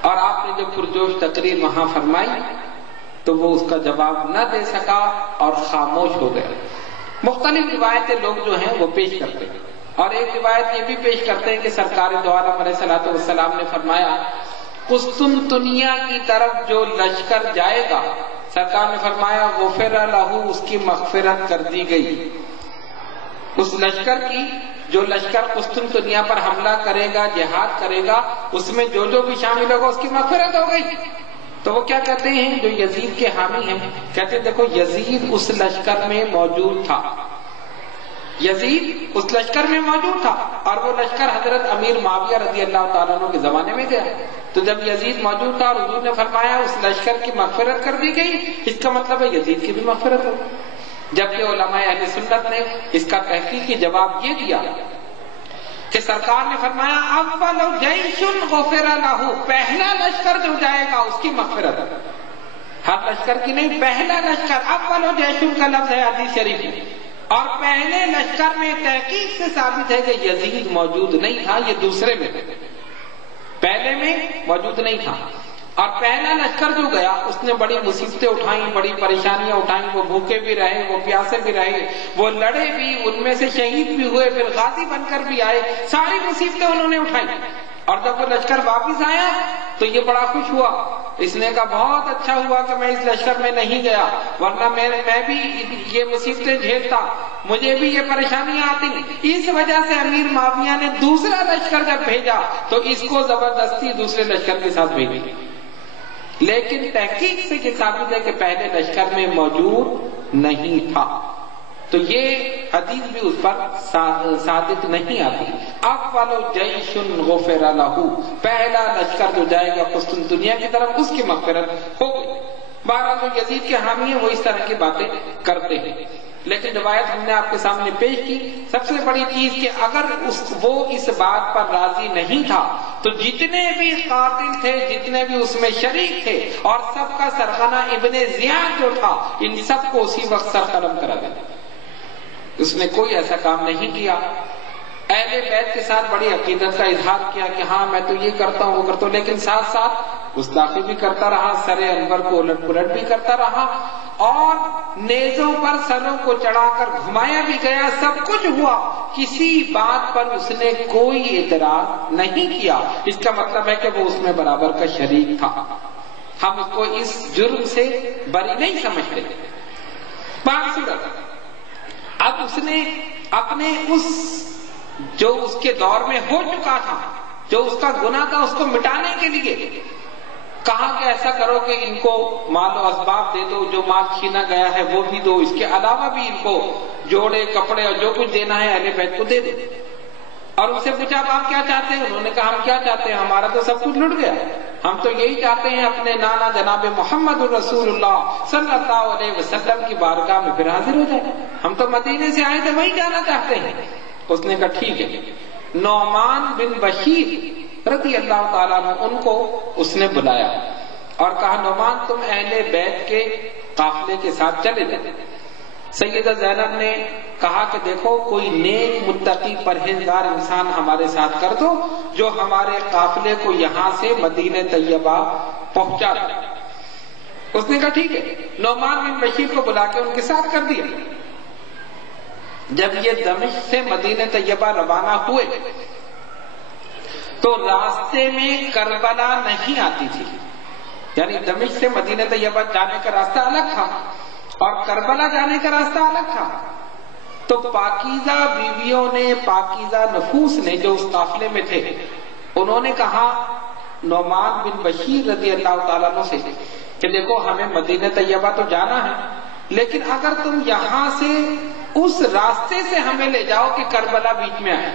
اور آپ نے جو پرجوش تقریر وہاں فرمائی تو وہ اس کا جواب نہ دے سکا اور خاموش ہو گیا۔ مختلف روایتیں لوگ جو ہیں وہ پیش کرتے ہیں، اور ایک روایت یہ بھی پیش کرتے ہیں کہ سرکار دو عالم علیہ الصلوۃ والسلام نے فرمایا قسطنطنیہ کی طرف جو لشکر جائے گا، سرکار نے فرمایا غفر لہ، اس کی مغفرت کر دی گئی۔ اس لشکر کی، جو لشکر قسطنطنیہ پر حملہ کرے گا، جہاد کرے گا، اس میں جو جو بھی شامل ہوگا اس کی مغفرت ہو گئی۔ تو وہ کیا کہتے ہیں جو یزید کے حامی ہیں، کہتے ہیں دیکھو یزید اس لشکر میں موجود تھا، یزید اس لشکر میں موجود تھا، اور وہ لشکر حضرت امیر معاویہ رضی اللہ تعالیٰ عنہ کے زمانے میں گیا۔ تو جب یزید موجود تھا اور حضور نے فرمایا اس لشکر کی مغفرت کر دی گئی، اس کا مطلب ہے یزید کی بھی مغفرت ہو۔ جبکہ علماء اہل سنت نے اس کا تحقیقی جواب یہ دیا کہ سرکار نے فرمایا اول جیش غفر لہ، پہلا لشکر جو جائے گا اس کی مغفرت، ہر لشکر کی نہیں، پہلا لشکر، اول جیش کا لفظ ہے حدیث شریف میں، اور پہلے لشکر میں تحقیق سے ثابت ہے کہ یزید موجود نہیں تھا، یہ دوسرے میں، پہلے میں موجود نہیں تھا۔ اور پہلا لشکر جو گیا اس نے بڑی مصیبتیں اٹھائیں، بڑی پریشانیاں اٹھائیں، وہ بھوکے بھی رہے، وہ پیاسے بھی رہے، وہ لڑے بھی، ان میں سے شہید بھی ہوئے، پھر غازی بن کر بھی آئے، ساری مصیبتیں انہوں نے اٹھائی۔ اور جب وہ لشکر واپس آیا تو یہ بڑا خوش ہوا، اس نے کہا بہت اچھا ہوا کہ میں اس لشکر میں نہیں گیا، ورنہ میں بھی یہ مصیبتیں جھیلتا، مجھے بھی یہ پریشانیاں آتی۔ اس وجہ سے امیر معاویہ نے دوسرا لشکر جب بھیجا تو اس کو زبردستی دوسرے لشکر کے ساتھ بھیجی، لیکن تحقیق سے یہ ثابت ہے کہ پہلے لشکر میں موجود نہیں تھا۔ تو یہ حدیث بھی اس پر صادق نہیں آتی۔ اول جیش غفر لہ، پہلا لشکر جو جائے گا قسطنطنیہ کی طرف اس کی مغفرت ہو گئی۔ بہرحال جو یزید کے حامی ہیں وہ اس طرح کی باتیں کرتے ہیں، لیکن روایت ہم نے آپ کے سامنے پیش کی۔ سب سے بڑی چیز کہ اگر وہ اس بات پر راضی نہیں تھا تو جتنے بھی قاتل تھے، جتنے بھی اس میں شریک تھے، اور سب کا سرغنہ ابن زیاد جو تھا، ان سب کو اسی وقت سرقلم کرا دیا۔ اس نے کوئی ایسا کام نہیں کیا۔ اہل بیت کے ساتھ بڑی عقیدت کا اظہار کیا کہ ہاں میں تو یہ کرتا ہوں وہ کرتا ہوں، لیکن ساتھ ساتھ گستاخی بھی کرتا رہا، سر انور کو الٹ پلٹ بھی کرتا رہا، اور نیزوں پر سروں کو چڑھا کر گھمایا بھی گیا، سب کچھ ہوا، کسی بات پر اس نے کوئی اعتراض نہیں کیا۔ اس کا مطلب ہے کہ وہ اس میں برابر کا شریک تھا۔ ہم اس کو اس جرم سے بری نہیں سمجھتے۔ باصورت اب اس نے اپنے اس جو اس کے دور میں ہو چکا تھا، جو اس کا گناہ تھا، اس کو مٹانے کے لیے کہا کہ ایسا کرو کہ ان کو مال و اسباب دے دو، جو مال چھینا گیا ہے وہ بھی دو، اس کے علاوہ بھی ان کو جوڑے کپڑے اور جو کچھ دینا ہے اہل بیت کو دے دو۔ اور ان سے پوچھا آپ کیا چاہتے ہیں؟ انہوں نے کہا ہم کیا چاہتے ہیں، ہمارا تو سب کچھ لٹ گیا، ہم تو یہی چاہتے ہیں اپنے نانا جناب محمد الرسول اللہ صلی اللہ علیہ وسلم کی بارگاہ میں پھر حاضر ہو جائے، ہم تو مدینے سے آئے تھے وہی جانا چاہتے ہیں۔ اس نے کہا ٹھیک ہے۔ نعمان بن بشیر رضی اللہ تعالیٰ عنہ ان کو اس نے بلایا اور کہا نعمان تم اہل بیت کے قافلے کے ساتھ چلے جائے۔ سیدہ زینب نے کہا کہ دیکھو کوئی نیک متقی پرہیزگار انسان ہمارے ساتھ کر دو جو ہمارے قافلے کو یہاں سے مدینہ طیبہ پہنچا دے۔ اس نے کہا ٹھیک ہے۔ نعمان بن بشیر کو بلا کے ان کے ساتھ کر دیا۔ جب یہ دمشق سے مدینہ طیبہ روانہ ہوئے تو راستے میں کربلا نہیں آتی تھی، یعنی دمشق سے مدینہ طیبہ جانے کا راستہ الگ تھا اور کربلا جانے کا راستہ الگ تھا۔ تو پاکیزہ بیویوں نے، پاکیزہ نفوس نے جو اس قافلے میں تھے، انہوں نے کہا نعمان بن بشیر رضی اللہ تعالیٰ عنہ سے کہ دیکھو ہمیں مدینہ طیبہ تو جانا ہے، لیکن اگر تم یہاں سے اس راستے سے ہمیں لے جاؤ کہ کربلا بیچ میں آئے،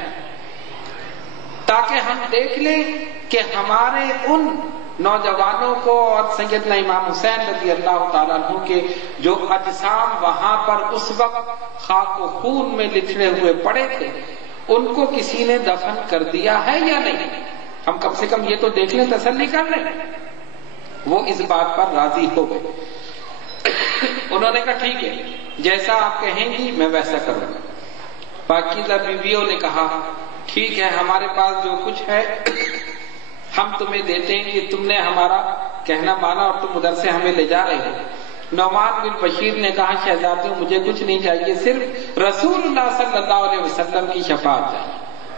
تاکہ ہم دیکھ لیں کہ ہمارے ان نوجوانوں کو اور سیدنا امام حسین رضی اللہ تعالیٰ عنہ کے جو اجسام وہاں پر اس وقت خاک و خون میں لتڑے ہوئے پڑے تھے، ان کو کسی نے دفن کر دیا ہے یا نہیں، ہم کم سے کم یہ تو دیکھ لیں، تسلی کر لیں۔ وہ اس بات پر راضی ہو گئے. انہوں نے کہا ٹھیک ہے، جیسا آپ کہیں گی میں ویسا کروں گا. پاکیزہ بیویوں نے کہا ٹھیک ہے، ہمارے پاس جو کچھ ہے ہم تمہیں دیتے ہیں کہ تم نے ہمارا کہنا مانا اور تم ادھر سے ہمیں لے جا رہے ہو. نعمان بن بشیر نے کہا شہزادیوں مجھے کچھ نہیں چاہیے، صرف رسول اللہ صلی اللہ علیہ وسلم کی شفاعت چاہیے،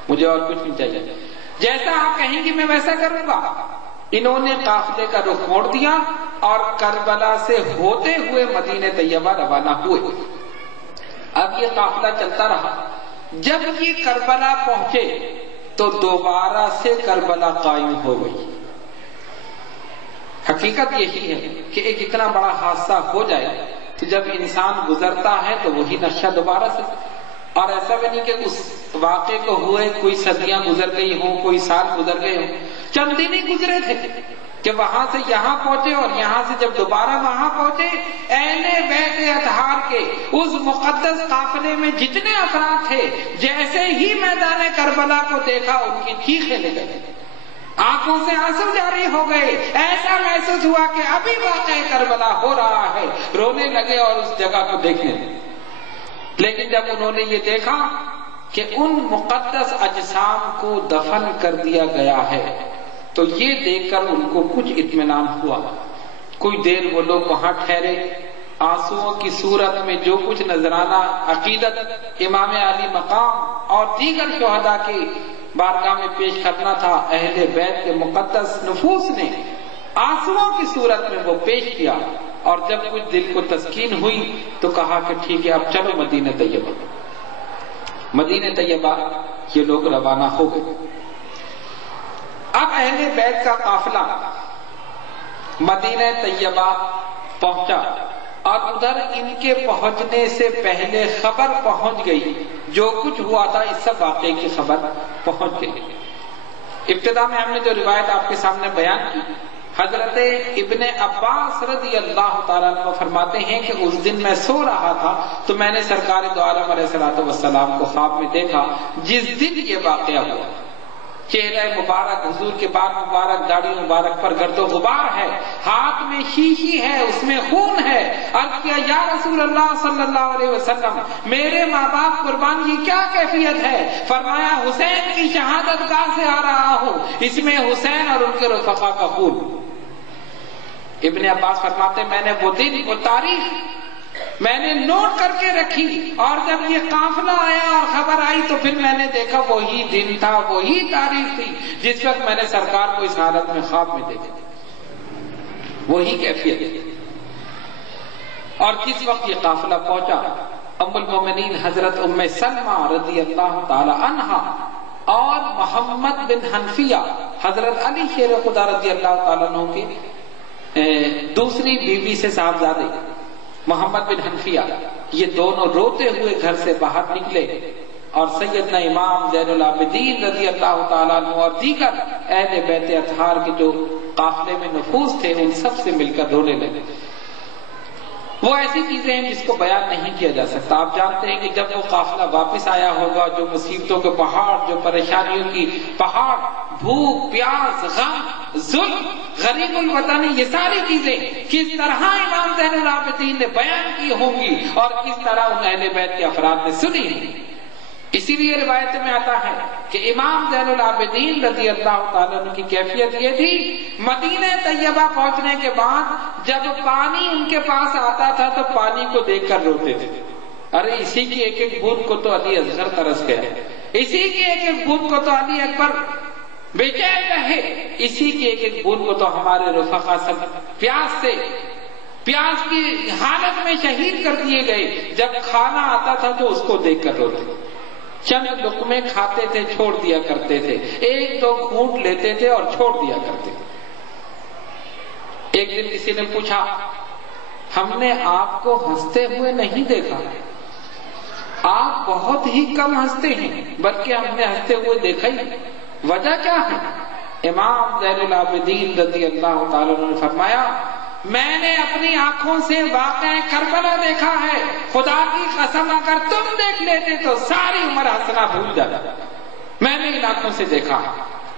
مجھے اور کچھ نہیں چاہیے، جیسا آپ کہیں گی میں ویسا کروں گا. انہوں نے قافلے کا رخ موڑ دیا اور کربلا سے ہوتے ہوئے مدینہ طیبہ روانہ ہوئے. اب یہ قافلہ چلتا رہا. جب یہ کربلا پہنچے تو دوبارہ سے کربلا قائم ہو گئی. حقیقت یہی ہے کہ ایک اتنا بڑا حادثہ ہو جائے تو جب انسان گزرتا ہے تو وہی نقشہ دوبارہ سے. اور ایسا بھی نہیں کہ اس واقعے کو ہوئے کوئی صدیاں گزر گئی ہوں، کوئی سال گزر گئے ہوں، چند دن ہی گزرے تھے کہ وہاں سے یہاں پہنچے اور یہاں سے جب دوبارہ وہاں پہنچے اہل بیت اطہار کے اس مقدس قافلے میں جتنے افراد تھے جیسے ہی میدان کربلا کو دیکھا ان کی چیخیں لگے، آنکھوں سے آنسو جاری ہو گئے. ایسا محسوس ہوا کہ ابھی واقعہ کربلا ہو رہا ہے. رونے لگے اور اس جگہ کو دیکھنے لگے. لیکن جب انہوں نے یہ دیکھا کہ ان مقدس اجسام کو دفن کر دیا گیا ہے تو یہ دیکھ کر ان کو کچھ اطمینان ہوا. کوئی دیر وہ لوگ وہاں ٹھہرے، آنسوؤں کی صورت میں جو کچھ نذرانہ عقیدت امام علی مقام اور دیگر شہداء کی بارگاہ میں پیش کرنا تھا اہل بیت کے مقدس نفوس نے آنسوؤں کی صورت میں وہ پیش کیا. اور جب کچھ دل کو تسکین ہوئی تو کہا کہ ٹھیک ہے اب چلو مدینہ طیبہ. مدینہ طیبہ یہ لوگ روانہ ہو گئے. اب اہل بیت کا قافلہ مدینہ طیبہ پہنچا اور ادھر ان کے پہنچنے سے پہلے خبر پہنچ گئی، جو کچھ ہوا تھا اس سب واقعے کی خبر پہنچ گئی. ابتدا میں ہم نے جو روایت آپ کے سامنے بیان کی، حضرت ابن عباس رضی اللہ تعالیٰ عنہ فرماتے ہیں کہ اس دن میں سو رہا تھا تو میں نے سرکار دو عالم علیہ الصلوۃ والسلام کو خواب میں دیکھا جس دن یہ واقعہ ہوا. چہرہ مبارک حضور کے بال مبارک داڑھی مبارک پر گرد و غبار ہے، ہاتھ میں شیشی ہے، اس میں خون ہے. عرض کیا یا رسول اللہ صلی اللہ علیہ وسلم میرے ماں باپ قربان کی کیا کیفیت ہے؟ فرمایا حسین کی شہادت گاہ سے آ رہا ہوں، اس میں حسین اور ان کے رفقا کا خون. ابن عباس فرماتے میں نے وہ دن وہ تاریخ میں نے نوٹ کر کے رکھی اور جب یہ قافلہ آیا اور خبر آئی تو پھر میں نے دیکھا وہی دن تھا، وہی تاریخ تھی جس وقت میں نے سرکار کو اس حالت میں خواب میں دیکھا، وہی کیفیت ہے. اور جس وقت یہ قافلہ پہنچا ام المومنین حضرت ام سلمہ رضی اللہ تعالی عنہا اور محمد بن حنفیہ حضرت علی شیر خدا رضی اللہ تعالیٰ عنہ کے دوسری بیوی سے صاحبزادے محمد بن حنفیہ، یہ دونوں روتے ہوئے گھر سے باہر نکلے اور سیدنا امام زین العابدین رضی اللہ تعالیٰ عنہ اور دیگر اہل بیت اطہار کے جو قافلے میں نفوس تھے ان سب سے مل کر رونے لگے. وہ ایسی چیزیں ہیں جس کو بیان نہیں کیا جا سکتا. آپ جانتے ہیں کہ جب وہ قافلہ واپس آیا ہوگا جو مصیبتوں کے پہاڑ، جو پریشانیوں کی پہاڑ، بھوک پیاس، غم، ظلم، غریب الوطنی، یہ ساری چیزیں کس طرح امام زین العابدین نے بیان کی ہوں گی اور کس طرح ان اہل بیت کے افراد نے سنی. اسی لیے روایت میں آتا ہے کہ امام زین العابدین رضی اللہ تعالیٰ عنہ کی کیفیت یہ تھی مدینہ طیبہ پہنچنے کے بعد جب پانی ان کے پاس آتا تھا تو پانی کو دیکھ کر روتے تھے. ارے اسی کی ایک ایک بوند کو تو علی اصغر ترس گیا، اسی کی ایک ایک بوند کو تو علی اکبر بے چین رہے، اسی کی ایک ایک بوند کو تو ہمارے رفقا سب پیاس کی حالت میں شہید کر دیے گئے. جب کھانا آتا تھا تو اس کو دیکھ کر روتے، چند لقمے کھاتے تھے چھوڑ دیا کرتے تھے، ایک دو گھونٹ لیتے تھے اور چھوڑ دیا کرتے تھے. ایک دن کسی نے پوچھا ہم نے آپ کو ہنستے ہوئے نہیں دیکھا، آپ بہت ہی کم ہنستے ہیں، بلکہ ہم نے ہنستے ہوئے دیکھا ہی، وجہ کیا ہے؟ امام زین العابدین رضی اللہ تعالیٰ عنہ نے فرمایا میں نے اپنی آنکھوں سے واقعہ کربلا دیکھا ہے، خدا کی قسم اگر تم دیکھ لیتے تو ساری عمر ہنسنا بھول جاتا. میں نے ان آنکھوں سے دیکھا.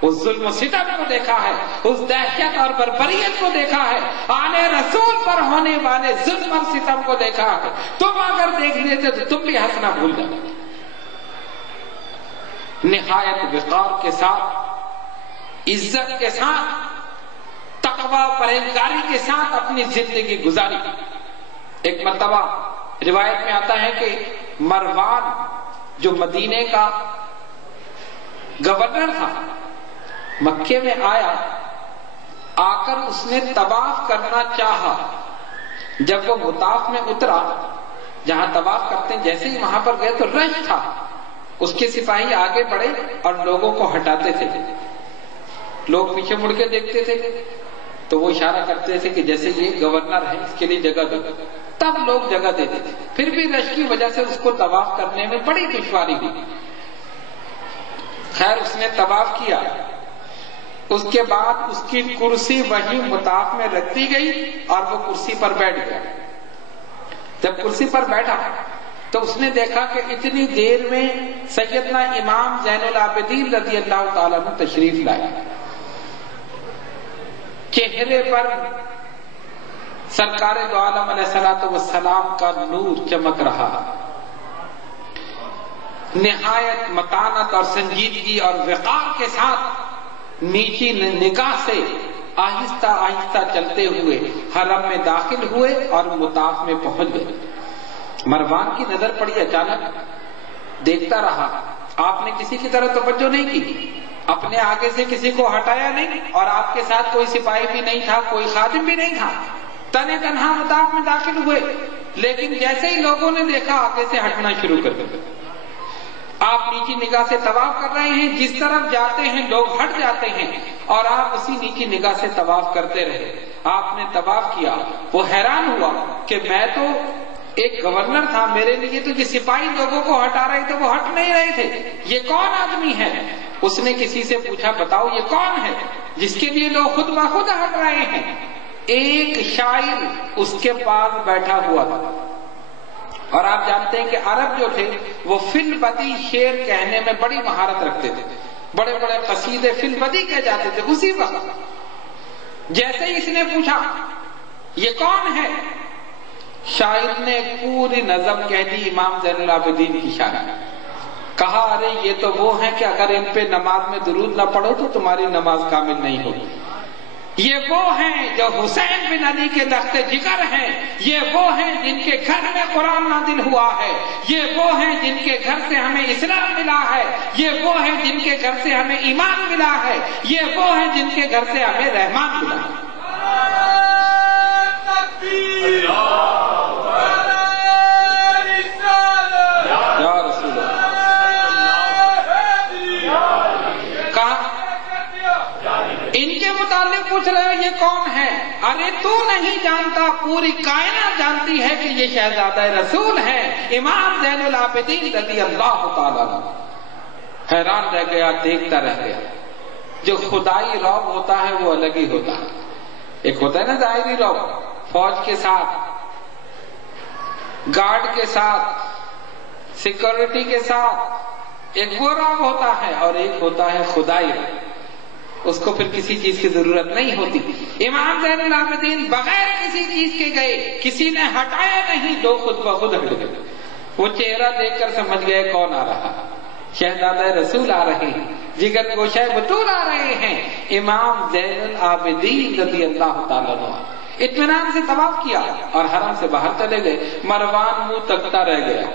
اس ظلم و ستم کو دیکھا ہے، اس دہشت اور بربریت کو دیکھا ہے، آل رسول پر ہونے والے ظلم اور ستم کو دیکھا ہے۔ تم اگر دیکھ لیتے تو تم بھی ہنسنا بھول جاتے۔ نہایت وقار کے ساتھ، عزت کے ساتھ، تقوی پرہیزگاری کے ساتھ اپنی زندگی گزاری۔ ایک مرتبہ روایت میں آتا ہے کہ مروان جو مدینے کا گورنر تھا، مکے میں آیا، آ کر اس نے طواف کرنا چاہا۔ جب وہ مطاف میں اترا، جہاں طواف کرتے ہیں، جیسے ہی وہاں پر گئے تو رش تھا۔ اس کے سپاہی آگے بڑھے اور لوگوں کو ہٹاتے تھے۔ لوگ پیچھے مڑ کے دیکھتے تھے تو وہ اشارہ کرتے تھے کہ جیسے یہ گورنر ہے، اس کے لیے جگہ دو۔ تب لوگ جگہ دیتے تھے۔ پھر بھی رش کی وجہ سے اس کو طواف کرنے میں بڑی دشواری ہوئی۔ خیر اس نے طواف کیا، اس کے بعد اس کی کرسی وہیں مطاف میں رکھ دی گئی اور وہ کرسی پر بیٹھ گیا۔ جب کرسی پر بیٹھا تو اس نے دیکھا کہ اتنی دیر میں سیدنا امام زین العابدین رضی اللہ تعالیٰ عنہ تشریف لائے۔ چہرے پر سرکار دو عالم علیہ الصلوۃ والسلام کا نور چمک رہا، نہایت متانت اور سنجیدگی اور وقار کے ساتھ نیچی نگاہ سے آہستہ آہستہ چلتے ہوئے حرم میں داخل ہوئے اور مطاف میں پہنچ گئے۔ مروان کی نظر پڑی، اچانک دیکھتا رہا۔ آپ نے کسی کی طرف توجہ نہیں کی، اپنے آگے سے کسی کو ہٹایا نہیں، اور آپ کے ساتھ کوئی سپاہی بھی نہیں تھا، کوئی خادم بھی نہیں تھا، تنے تنہا مطاف میں داخل ہوئے۔ لیکن جیسے ہی لوگوں نے دیکھا، آگے سے ہٹنا شروع کر دیا۔ آپ نیچی نگاہ سے طواف کر رہے ہیں، جس طرف جاتے ہیں لوگ ہٹ جاتے ہیں، اور آپ اسی نیچی نگاہ سے طواف کرتے رہے۔ آپ نے طواف کیا، وہ حیران ہوا کہ میں تو ایک گورنر تھا، میرے لیے تو یہ سپاہی لوگوں کو ہٹا رہے تھے، وہ ہٹ نہیں رہے تھے، یہ کون آدمی ہے؟ اس نے کسی سے پوچھا، بتاؤ یہ کون ہے جس کے لیے لوگ خود بخود ہٹ رہے ہیں؟ ایک شاعر اس کے پاس بیٹھا ہوا تھا، اور آپ جانتے ہیں کہ عرب جو تھے وہ فی البدی شعر کہنے میں بڑی مہارت رکھتے تھے، بڑے بڑے قصیدے فی البدی کہے جاتے تھے۔ اسی وقت جیسے ہی اس نے پوچھا یہ کون ہے، شاعر نے پوری نظم کہہ دی امام زین العابدین کی شان۔ کہا ارے یہ تو وہ ہیں کہ اگر ان پہ نماز میں درود نہ پڑھو تو تمہاری نماز کامل نہیں ہوگی۔ یہ وہ ہیں جو حسین بن علی کے لخت جگر ہیں، یہ وہ ہیں جن کے گھر میں قرآن نازل ہوا ہے، یہ وہ ہیں جن کے گھر سے ہمیں اسلام ملا ہے، یہ وہ ہیں جن کے گھر سے ہمیں ایمان ملا ہے، یہ وہ ہیں جن کے گھر سے ہمیں رحمان ملا ہے۔ یا رسول اللہ، کہا ان کے متعلق پوچھ رہے ہو یہ کون ہے؟ ارے تو نہیں جانتا، پوری کائنات جانتی ہے کہ یہ شہزادہ رسول ہے، امام زین العابدین رضی اللہ تعالیٰ عنہ۔ حیران رہ گیا، دیکھتا رہ گیا۔ جو خدائی رعب ہوتا ہے وہ الگ ہی ہوتا ہے۔ ایک ہوتا ہے نا ظاہری رعب، فوج کے ساتھ، گارڈ کے ساتھ، سیکورٹی کے ساتھ، ایک وہ رعب ہوتا ہے، اور ایک ہوتا ہے خدائی رعب، اس کو پھر کسی چیز کی ضرورت نہیں ہوتی۔ امام زین العابدین بغیر کسی چیز کے گئے، کسی نے ہٹایا نہیں، لوگ خود بخود ہٹ گئے۔ وہ چہرہ دیکھ کر سمجھ گئے کون آ رہا، شہزادہ رسول آ رہے ہیں، جگر گوشہ بطول آ رہے ہیں، امام زین العابدین رضی اللہ تعالیٰ عنہ۔ اطمینان سے طواف کیا اور حرم سے باہر چلے گئے۔ مروان منہ تکتا رہ گیا،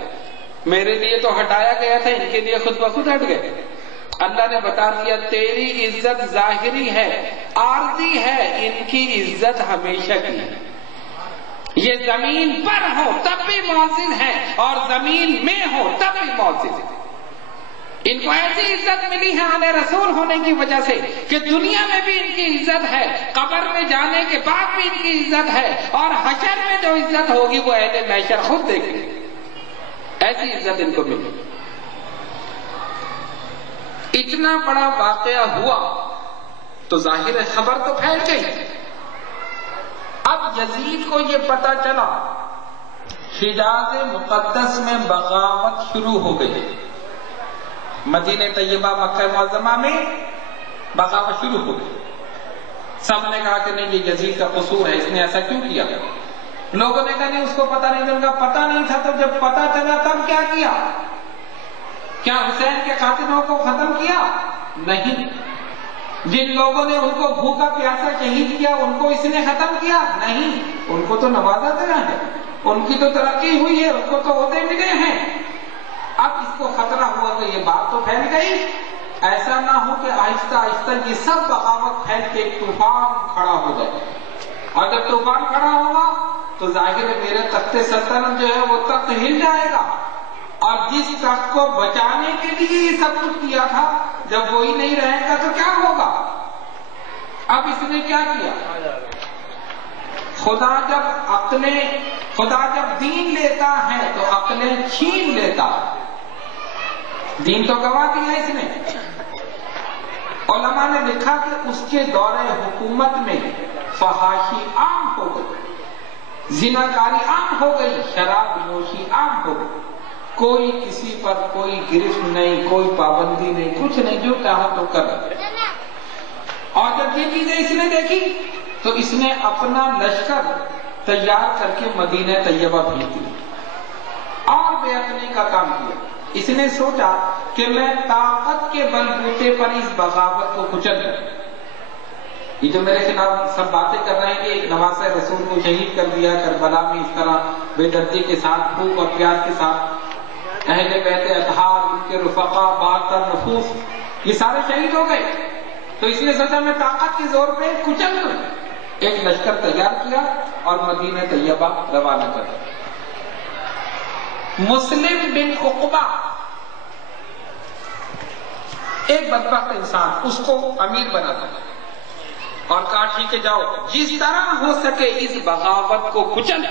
میرے لیے تو ہٹایا گیا تھا، ان کے لیے خود بخود ہٹ گئے۔ اللہ نے بتا دیا تیری عزت ظاہری ہے، عارضی ہے، ان کی عزت ہمیشہ کی ہے۔ یہ زمین پر ہو تب بھی معزز ہے، اور زمین میں ہو تب بھی معزز ہے۔ ان کو ایسی عزت ملی ہے آل رسول ہونے کی وجہ سے کہ دنیا میں بھی ان کی عزت ہے، قبر میں جانے کے بعد بھی ان کی عزت ہے، اور حشر میں جو عزت ہوگی وہ اہل محشر خود دیکھیں، ایسی عزت ان کو ملی۔ اتنا بڑا واقعہ ہوا تو ظاہر خبر تو پھیل گئی۔ اب یزید کو یہ پتا چلا حجاز مقدس میں بغاوت شروع ہو گئی، مدینہ طیبہ مکہ معظمہ میں بغاوت شروع ہو گئی. سب نے کہا کہ نہیں یہ یزید کا قصور ہے، اس نے ایسا کیوں کیا. لوگوں نے کہا نہیں اس کو پتہ نہیں تھا. ان کا پتہ نہیں تھا تو جب پتہ چلا تب کیا کیا؟ کیا حسین کے قاتلوں کو ختم کیا؟ نہیں. جن لوگوں نے ان کو بھوکا پیاسا شہید کیا ان کو اس نے ختم کیا؟ نہیں. ان کو تو نوازا گیا ہے، ان کی تو ترقی ہوئی ہے، ان کو تو عہدے ملے ہیں. اب اس کو خطرہ ہوا تو یہ بات تو پھیل گئی. ایسا نہ ہو کہ آہستہ آہستہ یہ سب بغاوت پھیل کے ایک طوفان کھڑا ہو جائے، اور جب طوفان کھڑا ہوگا تو ظاہر ہے میرے تخت سلطنت جو ہے وہ تخت ہل جائے گا. اور جس تخت کو بچانے کے لیے یہ سب کچھ کیا تھا جب وہی نہیں رہے گا تو کیا ہوگا. اب اس نے کیا کیا؟ خدا جب دین لیتا ہے تو عقلیں چھین لیتا. دین تو گوا دیا اس نے. علماء نے لکھا کہ اس کے دور حکومت میں فحاشی عام ہو گئی، زناکاری عام ہو گئی، شراب نوشی عام ہو گئی. کوئی کسی پر کوئی گرفت نہیں، کوئی پابندی نہیں، کچھ نہیں، جو چاہا تو کر. اور جب یہ چیزیں اس نے دیکھی تو اس نے اپنا لشکر تیار کر کے مدینہ طیبہ بھیج دیا اور بے عقلی کا کام کیا. اس نے سوچا کہ میں طاقت کے بلبوتے پر اس بغاوت کو کچل دوں. یہ جو میرے خلاف سب باتیں کر رہے ہیں کہ ایک نواسہ رسول کو شہید کر دیا کربلا میں، اس طرح بے دردی کے ساتھ، بھوک اور پیاس کے ساتھ، اہل بیت اطہار، ان کے رفقا، بارتر نفوس، یہ سارے شہید ہو گئے. تو اس نے سوچا میں طاقت کے زور پہ کچل دوں. ایک لشکر تیار کیا اور مدینہ طیبہ روانہ کر دیا. مسلم بن عقبہ ایک بدبخت انسان، اس کو امیر بنا تھا اور کہا ٹھیک ہے جاؤ جس طرح ہو سکے اس بغاوت کو کچل.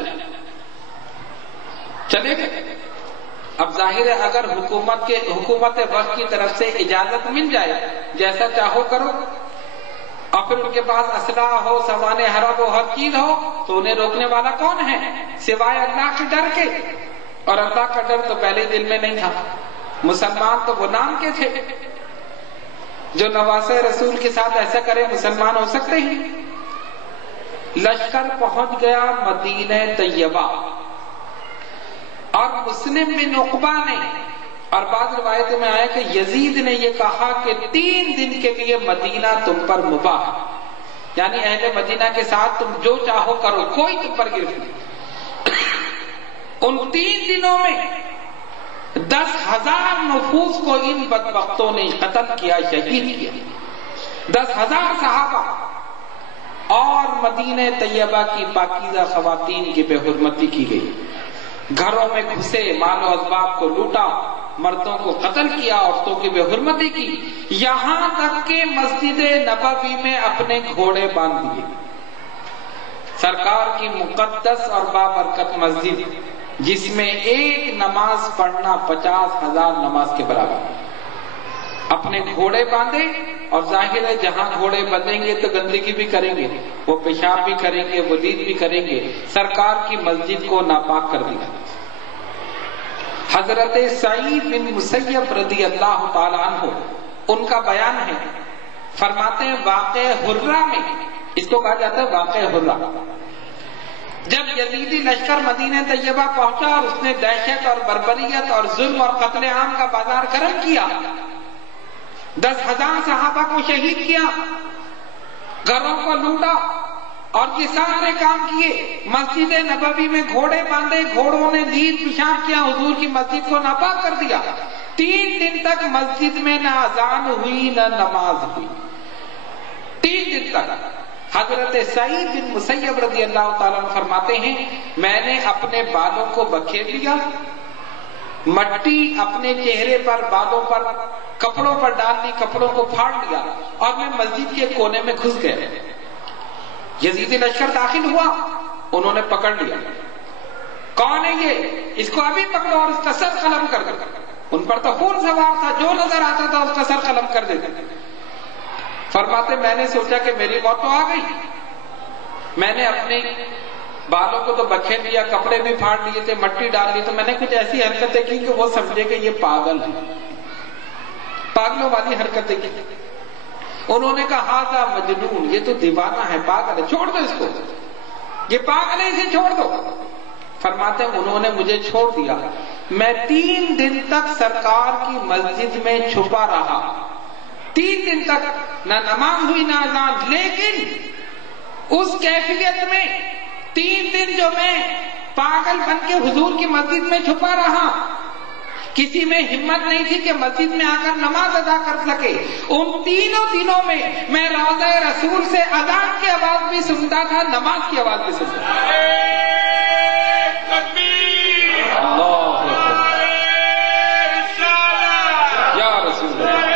چلے گئے. اب ظاہر ہے اگر حکومت وقت کی طرف سے اجازت مل جائے جیسا چاہو کرو، اور پھر ان کے پاس اسلحہ ہو، سامان حرب ہو، ہر چیز ہو، تو انہیں روکنے والا کون ہے سوائے اللہ کے ڈر کے. اور اللہ کا ڈر تو پہلے دل میں نہیں تھا. مسلمان تو وہ نام کے تھے. جو نواسہ رسول کے ساتھ ایسا کرے مسلمان ہو سکتے ہیں. لشکر پہنچ گیا مدینہ طیبہ اور مسلم بن عقبہ نے، اور بعض روایتوں میں آیا کہ یزید نے یہ کہا کہ 3 دن کے لیے مدینہ تم پر مباح، یعنی اہل مدینہ کے ساتھ تم جو چاہو کرو، کوئی تم پر گرفت نہیں. ان 3 دنوں میں 10,000 نفوس کو ان بدبختوں نے قتل کیا، شہید کیا. 10,000 صحابہ اور مدینہ طیبہ کی پاکیزہ خواتین کی بے حرمتی کی گئی. گھروں میں گھسے، مال و اسباب کو لوٹا، مردوں کو قتل کیا، عورتوں کی بے حرمتی کی، یہاں تک کہ مسجد نبوی میں اپنے گھوڑے باندھ دیے. سرکار کی مقدس اور بابرکت مسجد جس میں ایک نماز پڑھنا 50,000 نماز کے برابر، اپنے گھوڑے باندھے. اور ظاہر ہے جہاں گھوڑے بندھیں گے تو گندگی بھی کریں گے، وہ پیشاب بھی کریں گے، ولید بھی کریں گے. سرکار کی مسجد کو ناپاک کر دیا. حضرت سعید بن مسیب رضی اللہ تعالیٰ عنہ، ان کا بیان ہے، فرماتے ہیں واقع حرہ میں، اس کو کہا جاتا ہے واقع حرہ، جب یزیدی لشکر مدینہ طیبہ پہنچا اور اس نے دہشت اور بربریت اور ظلم اور قتل عام کا بازار گرم کیا، 10,000 صحابہ کو شہید کیا، گھروں کو لوٹا اور یہ سارے کام کیے. مسجد نبوی میں گھوڑے باندھے، گھوڑوں نے لید پیشاب کیا، حضور کی مسجد کو ناپاک کر دیا. 3 دن تک مسجد میں نہ اذان ہوئی نہ نماز ہوئی. 3 دن تک. حضرت سعید بن مسیب رضی اللہ تعالیٰ عنہ فرماتے ہیں میں نے اپنے بالوں کو بکھیر لیا، مٹی اپنے چہرے پر، بالوں پر، کپڑوں پر ڈال لی، کپڑوں کو پھاڑ لیا اور میں مسجد کے کونے میں گھس گیا. یزیدی لشکر داخل ہوا، انہوں نے پکڑ لیا. کون ہے یہ؟ اس کو ابھی پکڑو اور اس کا سر قلم کر دو. ان پر تو خون سوار تھا، جو نظر آتا تھا اس کا سر قلم کر دیتے. فرماتے میں نے سوچا کہ میری موت تو آ گئی. میں نے اپنے بالوں کو تو بکھیر لیا، کپڑے بھی پھاڑ لیے تھے، مٹی ڈال لی، تو میں نے کچھ ایسی حرکتیں کی کہ وہ سمجھے کہ یہ پاگل ہے، پاگلوں والی حرکتیں کی. انہوں نے کہا ھذا مجنون، یہ تو دیوانہ ہے، پاگل ہے، چھوڑ دو اس کو، یہ پاگل ہے، اسے چھوڑ دو۔ فرماتے ہیں انہوں نے مجھے چھوڑ دیا، میں 3 دن تک سرکار کی مسجد میں چھپا رہا، 3 دن تک نہ نماز ہوئی نہ اذان، لیکن اس کیفیت میں 3 دن جو میں پاگل بن کے حضور کی مسجد میں چھپا رہا، کسی میں ہمت نہیں تھی کہ مسجد میں آ کر نماز ادا کر سکے۔ ان تینوں دنوں میں روضہ رسول سے اذان کی آواز بھی سنتا تھا، نماز کی آواز بھی سنتا تھا۔ اللہ یا رسول اللہ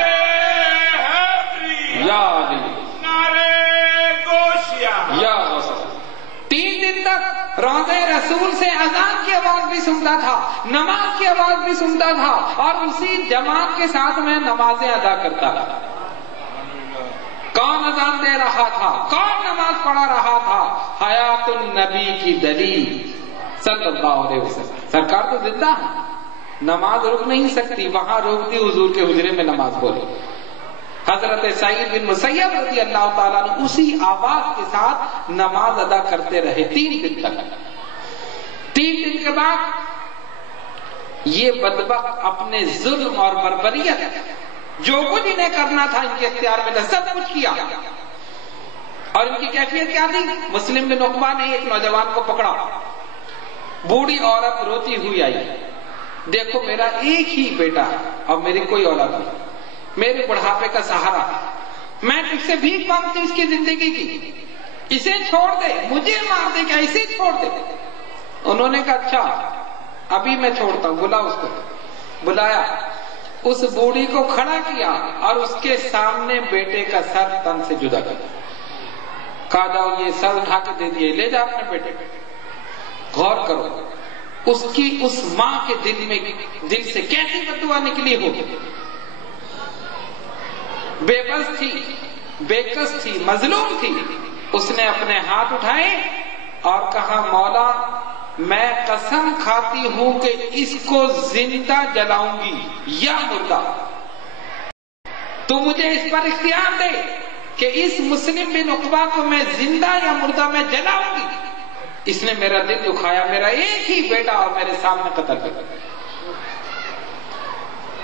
یا علی یا رسول۔ 3 دن تک روضہ رسول سے اذان کی آواز بھی سنتا تھا، نماز کی آواز بھی سنتا تھا، اور اسی جماعت کے ساتھ میں نمازیں ادا کرتا تھا۔ کون اذان دے رہا تھا، کون نماز پڑھا رہا تھا؟ حیات النبی کی دلیل صلی اللہ علیہ وسلم۔ سرکار تو زندہ ہے، نماز رک نہیں سکتی، وہاں روک دی حضور کے حجرے میں نماز پڑھی۔ حضرت سعید بن مسیب رضی اللہ تعالیٰ عنہ اسی آواز کے ساتھ نماز ادا کرتے رہے 3 دن تک۔ 3 دن کے بعد یہ بدبخت اپنے ظلم اور بربریت جو کچھ انہیں کرنا تھا ان کے اختیار میں تھا، سب کچھ کیا۔ اور ان کی کیفیت کیا تھی؟ مسلم بن عقبہ نے ایک نوجوان کو پکڑا، بوڑھی عورت روتی ہوئی آئی، دیکھو میرا ایک ہی بیٹا ہے اور میری کوئی اولاد نہیں، میرے بڑھاپے کا سہارا، میں تجھ سے بھیک مانگتی ہوں اس کی زندگی کی، اسے چھوڑ دے، مجھے مار دے کیا، اسے چھوڑ دے۔ انہوں نے کہا اچھا ابھی میں چھوڑتا ہوں، بلا اس کو۔ بلایا، اس بوڑھی کو کھڑا کیا اور اس کے سامنے بیٹے کا سر تن سے جدا کر دیا، کہا جاؤ یہ سر اٹھا کے دے دیے، لے جا اپنے بیٹے۔ غور کرو اس کی اس ماں کے دل سے کیسی بددعا نکلی ہوگی۔ بے بس تھی، بے کس تھی، مظلوم تھی، اس نے اپنے ہاتھ اٹھائے اور کہا مولا میں قسم کھاتی ہوں کہ اس کو زندہ جلاؤں گی یا مردہ، تو مجھے اس پر اختیار دے کہ اس مسلم بن عقبہ کو میں زندہ یا مردہ میں جلاؤں گی۔ اس نے میرا دل دکھایا، میرا ایک ہی بیٹا اور میرے سامنے قتل کر دیا۔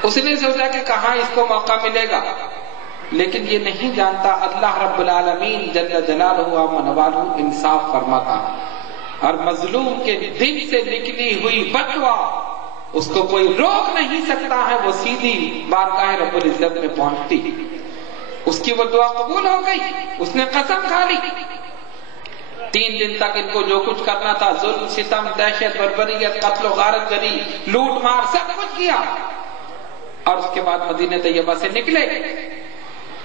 اس نے سوچا کہ کہاں اس کو موقع ملے گا، لیکن یہ نہیں جانتا اللہ رب العالمین جل جلالہ و نوالہ انصاف فرماتا ہے، اور مظلوم کے دل سے نکلی ہوئی بددعا اس کو کوئی روک نہیں سکتا ہے، وہ سیدھی بارگاہ رب العزت میں پہنچتی۔ اس کی وہ دعا قبول ہو گئی، اس نے قسم کھا لی۔ 3 دن تک ان کو جو کچھ کرنا تھا، ظلم، ستم، دہشت، بربریت، قتل و غارت گری، لوٹ مار، سب کچھ کیا۔ اور اس کے بعد مدینہ طیبہ سے نکلے،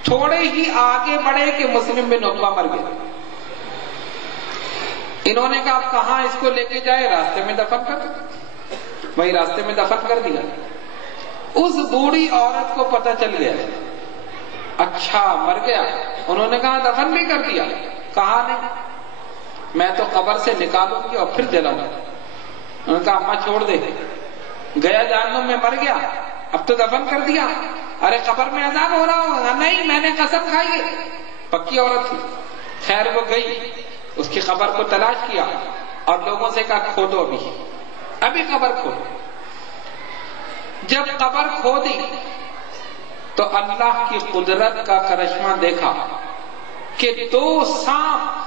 تھوڑے ہی آگے بڑھے کہ مسلم بن عقبہ مر گئے۔ انہوں نے کہا آپ کہاں اس کو لے کے جائے؟ راستے میں دفن کر دو۔ وہی راستے میں دفن کر دیا۔ اس بوڑھی عورت کو پتہ چل گیا، اچھا مر گیا۔ انہوں نے کہا دفن بھی کر دیا؟ کہا نہیں، میں تو قبر سے نکالوں گی اور پھر جلاؤں گی۔ انہوں نے کہا اماں چھوڑ دے، گیا جہنم میں مر گیا، اب تو دفن کر دیا، ارے قبر میں عذاب ہو رہا ہوگا۔ نہیں میں نے قسم کھائی ہے۔ پکی عورت تھی، خیر وہ گئی، اس کی قبر کو تلاش کیا اور لوگوں سے کہا کھودو، ابھی قبر کھودو۔ جب قبر کھودی تو اللہ کی قدرت کا کرشمہ دیکھا کہ 2 سانپ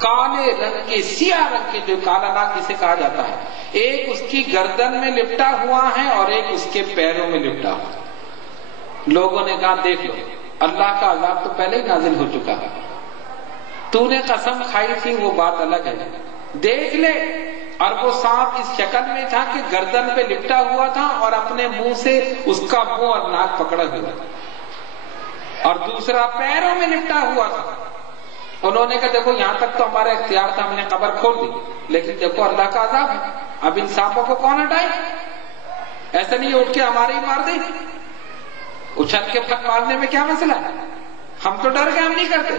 کالے رنگ کے، سیاہ رنگ کے، جو کالا ناگ جسے کہا جاتا ہے، ایک اس کی گردن میں لپٹا ہوا ہے اور ایک اس کے پیروں میں لپٹا ہوا۔ لوگوں نے کہا دیکھ لو، اللہ کا عذاب تو پہلے ہی نازل ہو چکا ہے، تو نے قسم کھائی تھی وہ بات الگ ہے، دیکھ لے۔ اور وہ سانپ اس شکل میں تھا کہ گردن پہ لپٹا ہوا تھا اور اپنے منہ سے اس کا منہ اور ناک پکڑا ہوا تھا، اور دوسرا پیروں میں لپٹا ہوا تھا۔ انہوں نے کہا دیکھو یہاں تک تو ہمارا اختیار تھا، ہم نے قبر کھول دی، لیکن دیکھو اللہ کا عذاب ہے، اب ان سانپوں کو کون ہٹائے؟ ایسا نہیں اٹھ کے ہمارے ہی مار دے، اچھل کے پھٹ مارنے میں کیا مسئلہ ہے، ہم تو ڈر گئے، ہم نہیں کرتے۔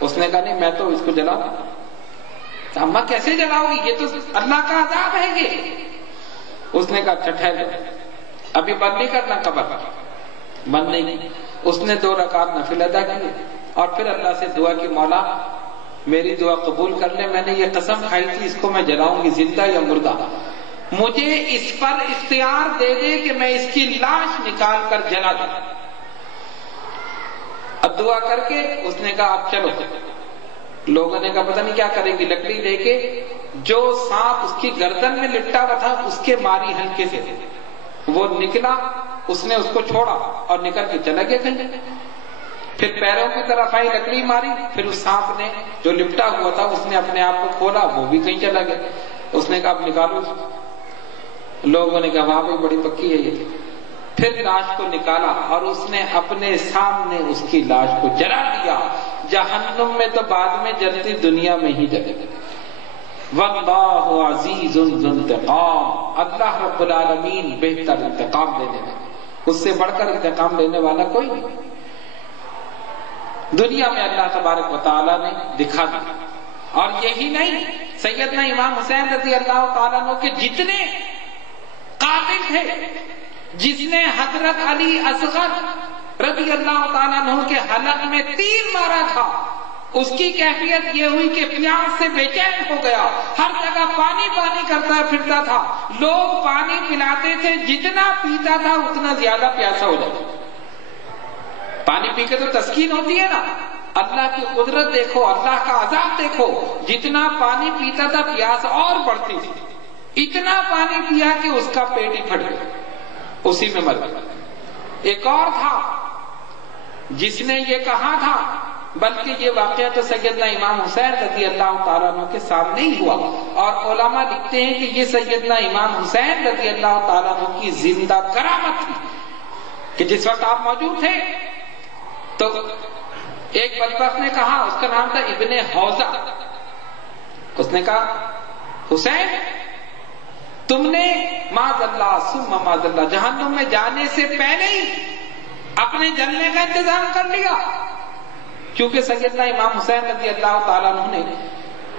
اس نے کہا نہیں میں تو اس کو جلاؤں۔ اماں کیسے جلاؤ گی، یہ تو اللہ کا عذاب ہے یہ۔ اس نے کہا اچھا ٹھہر جاؤ، ابھی بند نہیں کرنا قبر، بند نہیں۔ اس نے 2 رکعت نفل ادا کیے اور پھر اللہ سے دعا کی مولا میری دعا قبول کر لے، میں نے یہ قسم کھائی تھی اس کو میں جلاؤں گی زندہ یا مردہ، مجھے اس پر اختیار دے دے کہ میں اس کی لاش نکال کر جلا دوں۔ اب دعا کر کے اس نے کہا اب چلو۔ لوگوں نے کہا پتہ نہیں کیا کریں گی، لکڑی لے کے جو سانپ اس کی گردن میں لپٹا ہوا تھا اس کے ماری ہلکے سے، وہ نکلا، اس نے اس کو چھوڑا اور نکل کے چلا گیا کہیں۔ پھر پیروں کی طرف آئی، لکڑی ماری، پھر اس سانپ نے جو لپٹا ہوا تھا اس نے اپنے آپ کو کھولا، وہ بھی کہیں چلا گیا۔ اس نے کہا اب نکالو۔ لوگوں نے کہا وہاں بھی بڑی پکی ہے یہ۔ پھر لاش کو نکالا اور اس نے اپنے سامنے اس کی لاش کو جلا دیا۔ جہنم میں تو بعد میں جلتی، دنیا میں ہی جلے۔ واللہ عزیز ذو انتقام، اللہ رب العالمین بہتر انتقام دینے والا، اس سے بڑھ کر انتقام لینے والا کوئی نہیں۔ دنیا میں اللہ تبارک و تعالیٰ نے دکھا دیا۔ اور یہی نہیں، سیدنا امام حسین رضی اللہ تعالیٰ عنہ کے جتنے قاتل تھے، جس نے حضرت علی اصغر رضی اللہ تعالیٰ عنہ کے حلق میں تیر مارا تھا، اس کی کیفیت یہ ہوئی کہ پیاس سے بے چین ہو گیا، ہر جگہ پانی پانی کرتا پھرتا تھا، لوگ پانی پلاتے تھے، جتنا پیتا تھا اتنا زیادہ پیاسا ہو جاتا۔ پانی پی کے تو تسکین ہوتی ہے نا، اللہ کی قدرت دیکھو، اللہ کا عذاب دیکھو، جتنا پانی پیتا تھا پیاس اور بڑھتی تھی، اتنا پانی پیا کہ اس کا پیٹ ہی پھٹ گیا، اسی میں مر گیا۔ ایک اور تھا جس نے یہ کہا تھا، بلکہ یہ واقعہ تو سیدنا امام حسین رضی اللہ تعالیٰ عنہ کے سامنے ہی ہوا، اور علماء لکھتے ہیں کہ یہ سیدنا امام حسین رضی اللہ تعالیٰ عنہ کی زندہ کرامت تھی کہ جس وقت آپ موجود تھے تو ایک بدبخت نے کہا، اس کا نام تھا ابن حوزہ، اس نے کہا حسین تم نے معاذ اللہ ثم معاذ اللہ جہنم میں جانے سے پہلے ہی اپنے جلنے کا انتظام کر لیا، کیونکہ سیدنا امام حسین رضی اللہ تعالیٰ عنہ نے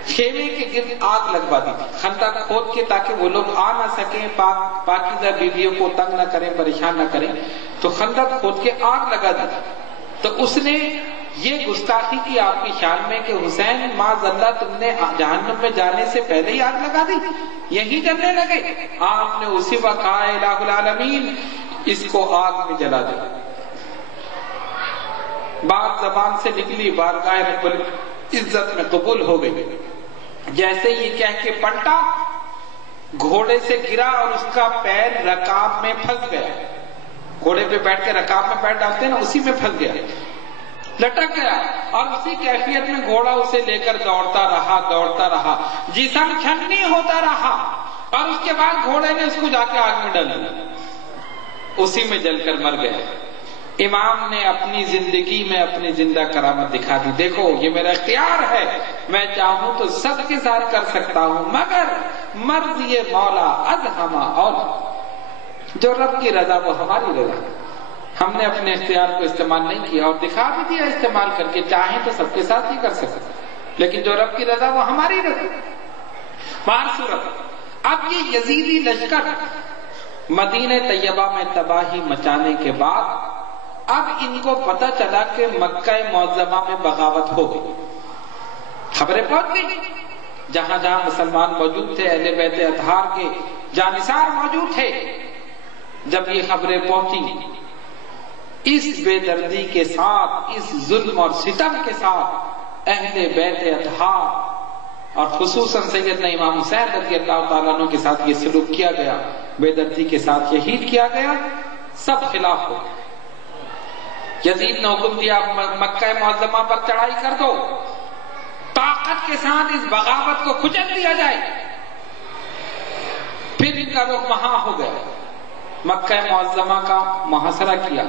خیمے کے گرد آگ لگوا دی تھی، خندق کھود کے، تاکہ وہ لوگ آ نہ سکیں، پاکیزہ بیویوں کو تنگ نہ کریں، پریشان نہ کریں، تو خندق کھود کے آگ لگا دی تھی۔ تو اس نے یہ گستاخی کی آپ کی شان میں کہ حسین معاذ اللہ تم نے جہنم میں جانے سے پہلے ہی آگ لگا دی، یہی جلنے لگے۔ آپ نے اسی وقت کہا الہ العالمین اس کو آگ میں جلا دے۔ بات زبان سے نکلی، بارگاہ رب العزت میں قبول ہو گئی۔ جیسے یہ کہہ کے پلٹا، گھوڑے سے گرا اور اس کا پیر رکاب میں پھنس گیا، گھوڑے پہ بیٹھ کے رکاب میں پیر ڈالتے ہیں نا، اسی میں پھنس گیا، لٹک گیا، اور اسی کیفیت میں گھوڑا اسے لے کر دوڑتا رہا، جسم چھننی ہوتا رہا، اور اس کے بعد گھوڑے نے اس کو جا کے آگ میں ڈال دیا، اسی میں جل کر مر گیا۔ امام نے اپنی زندگی میں اپنی زندہ کرامت دکھا دی، دیکھو یہ میرا اختیار ہے، میں چاہوں تو سب کے ساتھ کر سکتا ہوں، مگر مرضی مولا ازہما اولا، جو رب کی رضا وہ ہماری رضا۔ ہم نے اپنے اختیار کو استعمال نہیں کیا اور دکھا بھی دیا استعمال کر کے، چاہیں تو سب کے ساتھ ہی کر سکتے، لیکن جو رب کی رضا وہ ہماری رضا۔ بہر صورت اب یہ یزیدی لشکر مدینہ طیبہ میں تباہی مچانے کے بعد اب ان کو پتہ چلا کہ مکہ معظمہ میں بغاوت ہو گئی، خبریں پہنچ گئی، جہاں جہاں مسلمان موجود تھے، اہل بیت اطہار کے جانثار موجود تھے۔ جب یہ خبریں پہنچی، اس بے دردی کے ساتھ، اس ظلم اور ستم کے ساتھ اہل بیت اطہار اور خصوصاً سیدنا امام حسین رضی اللہ تعالیٰ عنہ کے ساتھ یہ سلوک کیا گیا، بے دردی کے ساتھ شہید کیا گیا، سب خلاف ہو گئے۔ یزید نے حکم دیا مکہ معظمہ پر چڑھائی کر دو، طاقت کے ساتھ اس بغاوت کو کچل دیا جائے۔ پھر ان کا رخ وہاں ہو گیا، مکہ معظمہ کا محاصرہ کیا،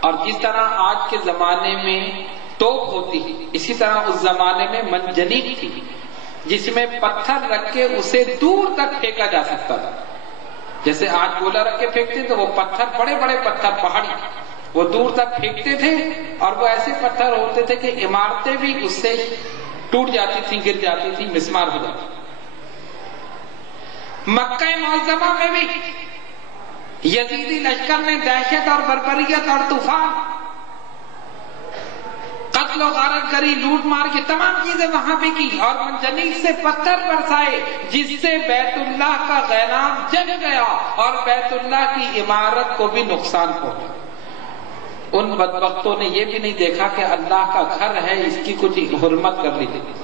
اور جس طرح آج کے زمانے میں توپ ہوتی ہے، اسی طرح اس زمانے میں منجنیق تھی، جس میں پتھر رکھ کے اسے دور تک پھینکا جا سکتا تھا۔ جیسے آج گولا رکھ کے پھینکتے تو وہ پتھر، بڑے بڑے پتھر پہاڑی، وہ دور تک پھینکتے تھے، اور وہ ایسے پتھر ہوتے تھے کہ عمارتیں بھی اس سے ٹوٹ جاتی تھی، گر جاتی تھی، مسمار ہو جاتی۔ مکہ معظمہ میں بھی یزیدی لشکر نے دہشت اور بربریت اور طوفان قتل و غارت گری، لوٹ مار کی تمام چیزیں وہاں پہ کی، اور منجنیق سے پتھر برسائے جس سے بیت اللہ کا غیلان جل گیا اور بیت اللہ کی عمارت کو بھی نقصان پہنچا۔ ان بدبختوں نے یہ بھی نہیں دیکھا کہ اللہ کا گھر ہے، اس کی کچھ حرمت کر لی جائے،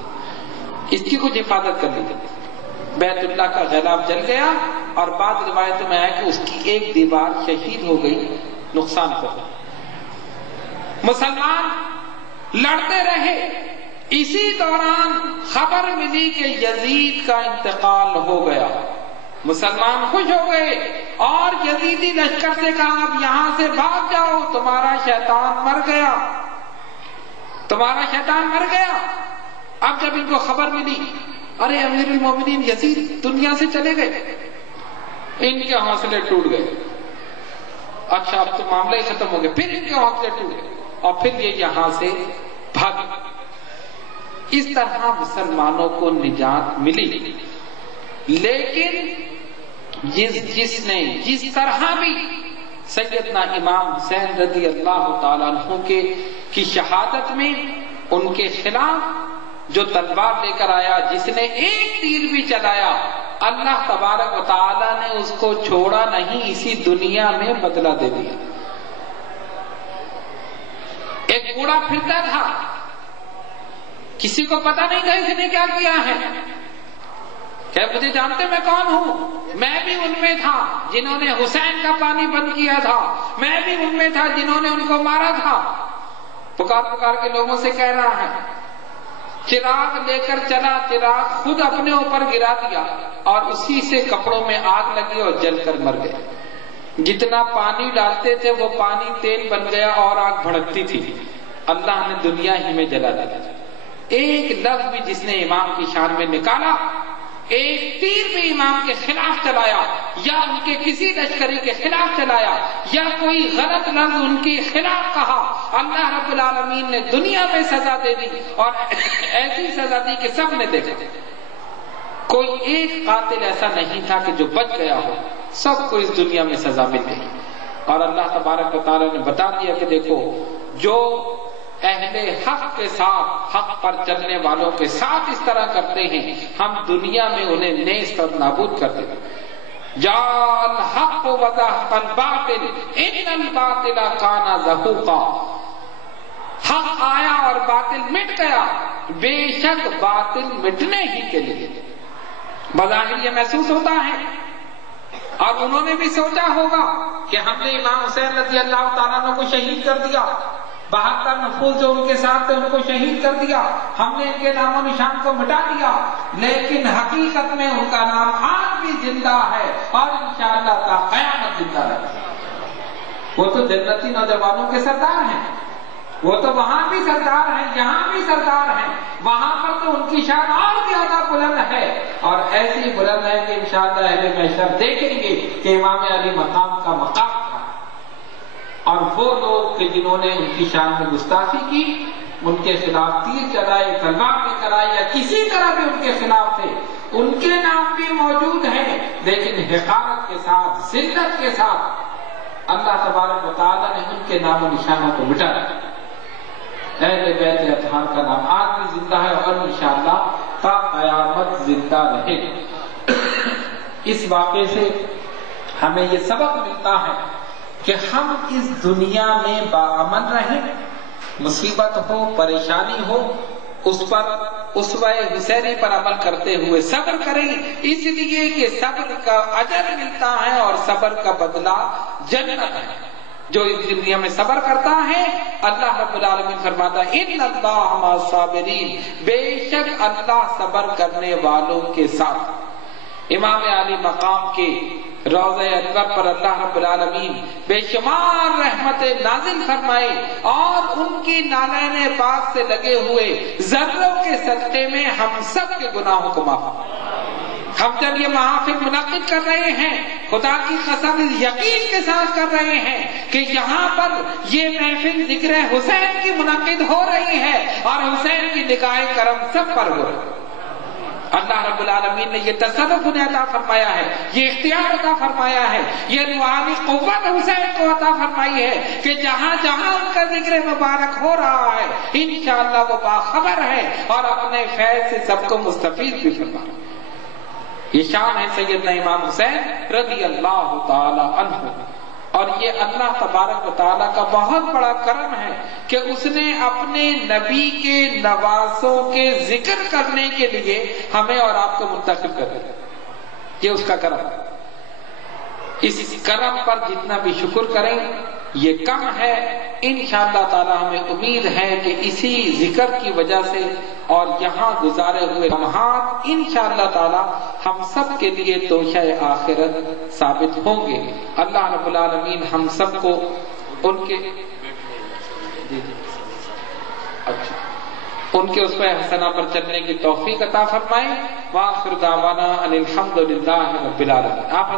اس کی کچھ حفاظت کر لی جائے۔ بیت اللہ کا غلاف جل گیا، اور بعض روایتوں میں آیا کہ اس کی ایک دیوار شہید ہو گئی، نقصان پہنچا۔ مسلمان لڑتے رہے، اسی دوران خبر ملی کہ یزید کا انتقال ہو گیا۔ مسلمان خوش ہو گئے اور یزیدی لشکر سے کہا اب یہاں سے بھاگ جاؤ، تمہارا شیطان مر گیا، تمہارا شیطان مر گیا۔ اب جب ان کو خبر ملی ارے امیر المومنین یزید دنیا سے چلے گئے، ان کے حوصلے ٹوٹ گئے۔ اچھا اب تو معاملہ ہی ختم ہو گیا، پھر ان کے حوصلے ٹوٹ گئے اور پھر یہ یہاں سے بھاگے۔ اس طرح مسلمانوں کو نجات ملی، لیکن جس طرح بھی سیدنا امام حسین رضی اللہ تعالیٰ عنہ کی شہادت میں ان کے خلاف جو تلوار لے کر آیا، جس نے ایک تیر بھی چلایا، اللہ تبارک و تعالیٰ نے اس کو چھوڑا نہیں، اسی دنیا میں بدلہ دے دیا۔ ایک بوڑھا پھرتا تھا، کسی کو پتا نہیں تھا اس نے کیا کیا ہے، کہ مجھے جانتے میں کون ہوں، میں بھی ان میں تھا جنہوں نے حسین کا پانی بند کیا تھا، میں بھی ان میں تھا جنہوں نے ان کو مارا تھا۔ پکار پکار کے لوگوں سے کہہ رہا ہے، چراغ لے کر چلا، چراغ خود اپنے اوپر گرا دیا اور اسی سے کپڑوں میں آگ لگی اور جل کر مر گئے۔ جتنا پانی ڈالتے تھے وہ پانی تیل بن گیا اور آگ بھڑکتی تھی، اللہ نے دنیا ہی میں جلا دیا۔ ایک لفظ بھی جس نے امام کی شان میں نکالا، ایک تیر بھی امام کے خلاف چلایا یا ان کے کسی لشکری کے خلاف چلایا یا کوئی غلط لفظ ان کے خلاف کہا، اللہ رب العالمین نے دنیا میں سزا دے دی، اور ایسی سزا دی کہ سب نے دیکھا۔ کوئی ایک قاتل ایسا نہیں تھا کہ جو بچ گیا ہو، سب کو اس دنیا میں سزا مل گئی۔ اور اللہ تبارک و تعالیٰ نے بتا دیا کہ دیکھو، جو اہل حق کے ساتھ، حق پر چلنے والوں کے ساتھ اس طرح کرتے ہیں، ہم دنیا میں انہیں نیست اور نابود کر دیتے ہیں۔ جاء الحق وزهق الباطل ان الباطل کان زهوقا، حق آیا اور باطل مٹ گیا، بے شک باطل مٹنے ہی کے لیے۔ بظاہر یہ محسوس ہوتا ہے، اور انہوں نے بھی سوچا ہوگا کہ ہم نے امام حسین رضی اللہ تعالیٰ عنہ کو شہید کر دیا، 72 نفوذ جو ان کے ساتھ تھے ان کو شہید کر دیا، ہم نے ان کے نام و نشان کو مٹا دیا، لیکن حقیقت میں ان کا نام آج بھی زندہ ہے اور انشاءاللہ تا قیامت زندہ رہے گا۔ وہ تو جنتی نوجوانوں کے سردار ہیں، وہ تو وہاں بھی سردار ہیں، یہاں بھی سردار ہیں، وہاں پر تو ان کی شان اور زیادہ بلند ہے، اور ایسی بلند ہے کہ انشاءاللہ اہل محشر دیکھیں گے کہ امام علی مقام کا مقام تھا۔ اور وہ لوگ کہ جنہوں نے ان کی شان میں گستاخی کی، ان کے خلاف تیر چلائے، تلوار لے کر آئے، یا کسی طرح بھی ان کے خلاف تھے، ان کے نام بھی موجود ہیں، لیکن حقارت کے ساتھ، ذلت کے ساتھ اللہ تبارک و تعالیٰ نے ان کے نام و نشانوں کو مٹا دیا۔ اہل بیت اطہار کا نام آج بھی زندہ ہے اور انشاءاللہ تا قیامت زندہ رہے گا۔ اس واقعے سے ہمیں یہ سبق ملتا ہے کہ ہم اس دنیا میں باامن رہیں، مصیبت ہو، پریشانی ہو، اس پر اسوہ حسینی پر عمل کرتے ہوئے صبر کریں، اس لیے کہ صبر کا اجر ملتا ہے اور صبر کا بدلہ جنت ہے۔ جو اس دنیا میں صبر کرتا ہے، اللہ رب العالمین فرماتا ہے ان اللہ مع الصابرین، بے شک اللہ صبر کرنے والوں کے ساتھ۔ امام علی مقام کے روضہ انور پر اللہ رب العالمین بے شمار رحمت نازل فرمائے، اور ان کی نالین پاک سے لگے ہوئے ذروں کے صدقے میں ہم سب کے گناہوں کو معاف فرمائے۔ ہم جب یہ محافل منعقد کر رہے ہیں، خدا کی قسم اس یقین کے ساتھ کر رہے ہیں کہ یہاں پر یہ محفل ذکر حسین کی منعقد ہو رہی ہے اور حسین کی نگاہ کرم سب پر ہو رہی ہے۔ اللہ رب العالمین نے یہ تصرف انہیں عطا فرمایا ہے، یہ اختیار عطا فرمایا ہے، یہ روحانی قوت حسین کو عطا فرمائی ہے کہ جہاں جہاں ان کا ذکر مبارک ہو رہا ہے انشاءاللہ وہ باخبر ہے اور اپنے فیض سے سب کو مستفید بھی فرما رہا ہے۔ یہ شان ہے سیدنا امام حسین رضی اللہ تعالی عنہ، اور یہ اللہ تبارک و تعالیٰ کا بہت بڑا کرم ہے کہ اس نے اپنے نبی کے نواسوں کے ذکر کرنے کے لیے ہمیں اور آپ کو منتخب کر دیا۔ یہ اس کا کرم ہے۔ اس کرم پر جتنا بھی شکر کریں یہ کم ہے۔ انشاءاللہ تعالی ہمیں امید ہے کہ اسی ذکر کی وجہ سے اور یہاں گزارے ہوئے لمحات انشاءاللہ تعالی ہم سب کے لیے توشہ آخرت ثابت ہوں گے۔ اللہ رب العالمین ہم سب کو ان کے اس پہ حسنہ پر چلنے کی توفیق عطا فرمائے۔ وآخر دعوانا ان الحمد للہ رب العالمین۔ آپ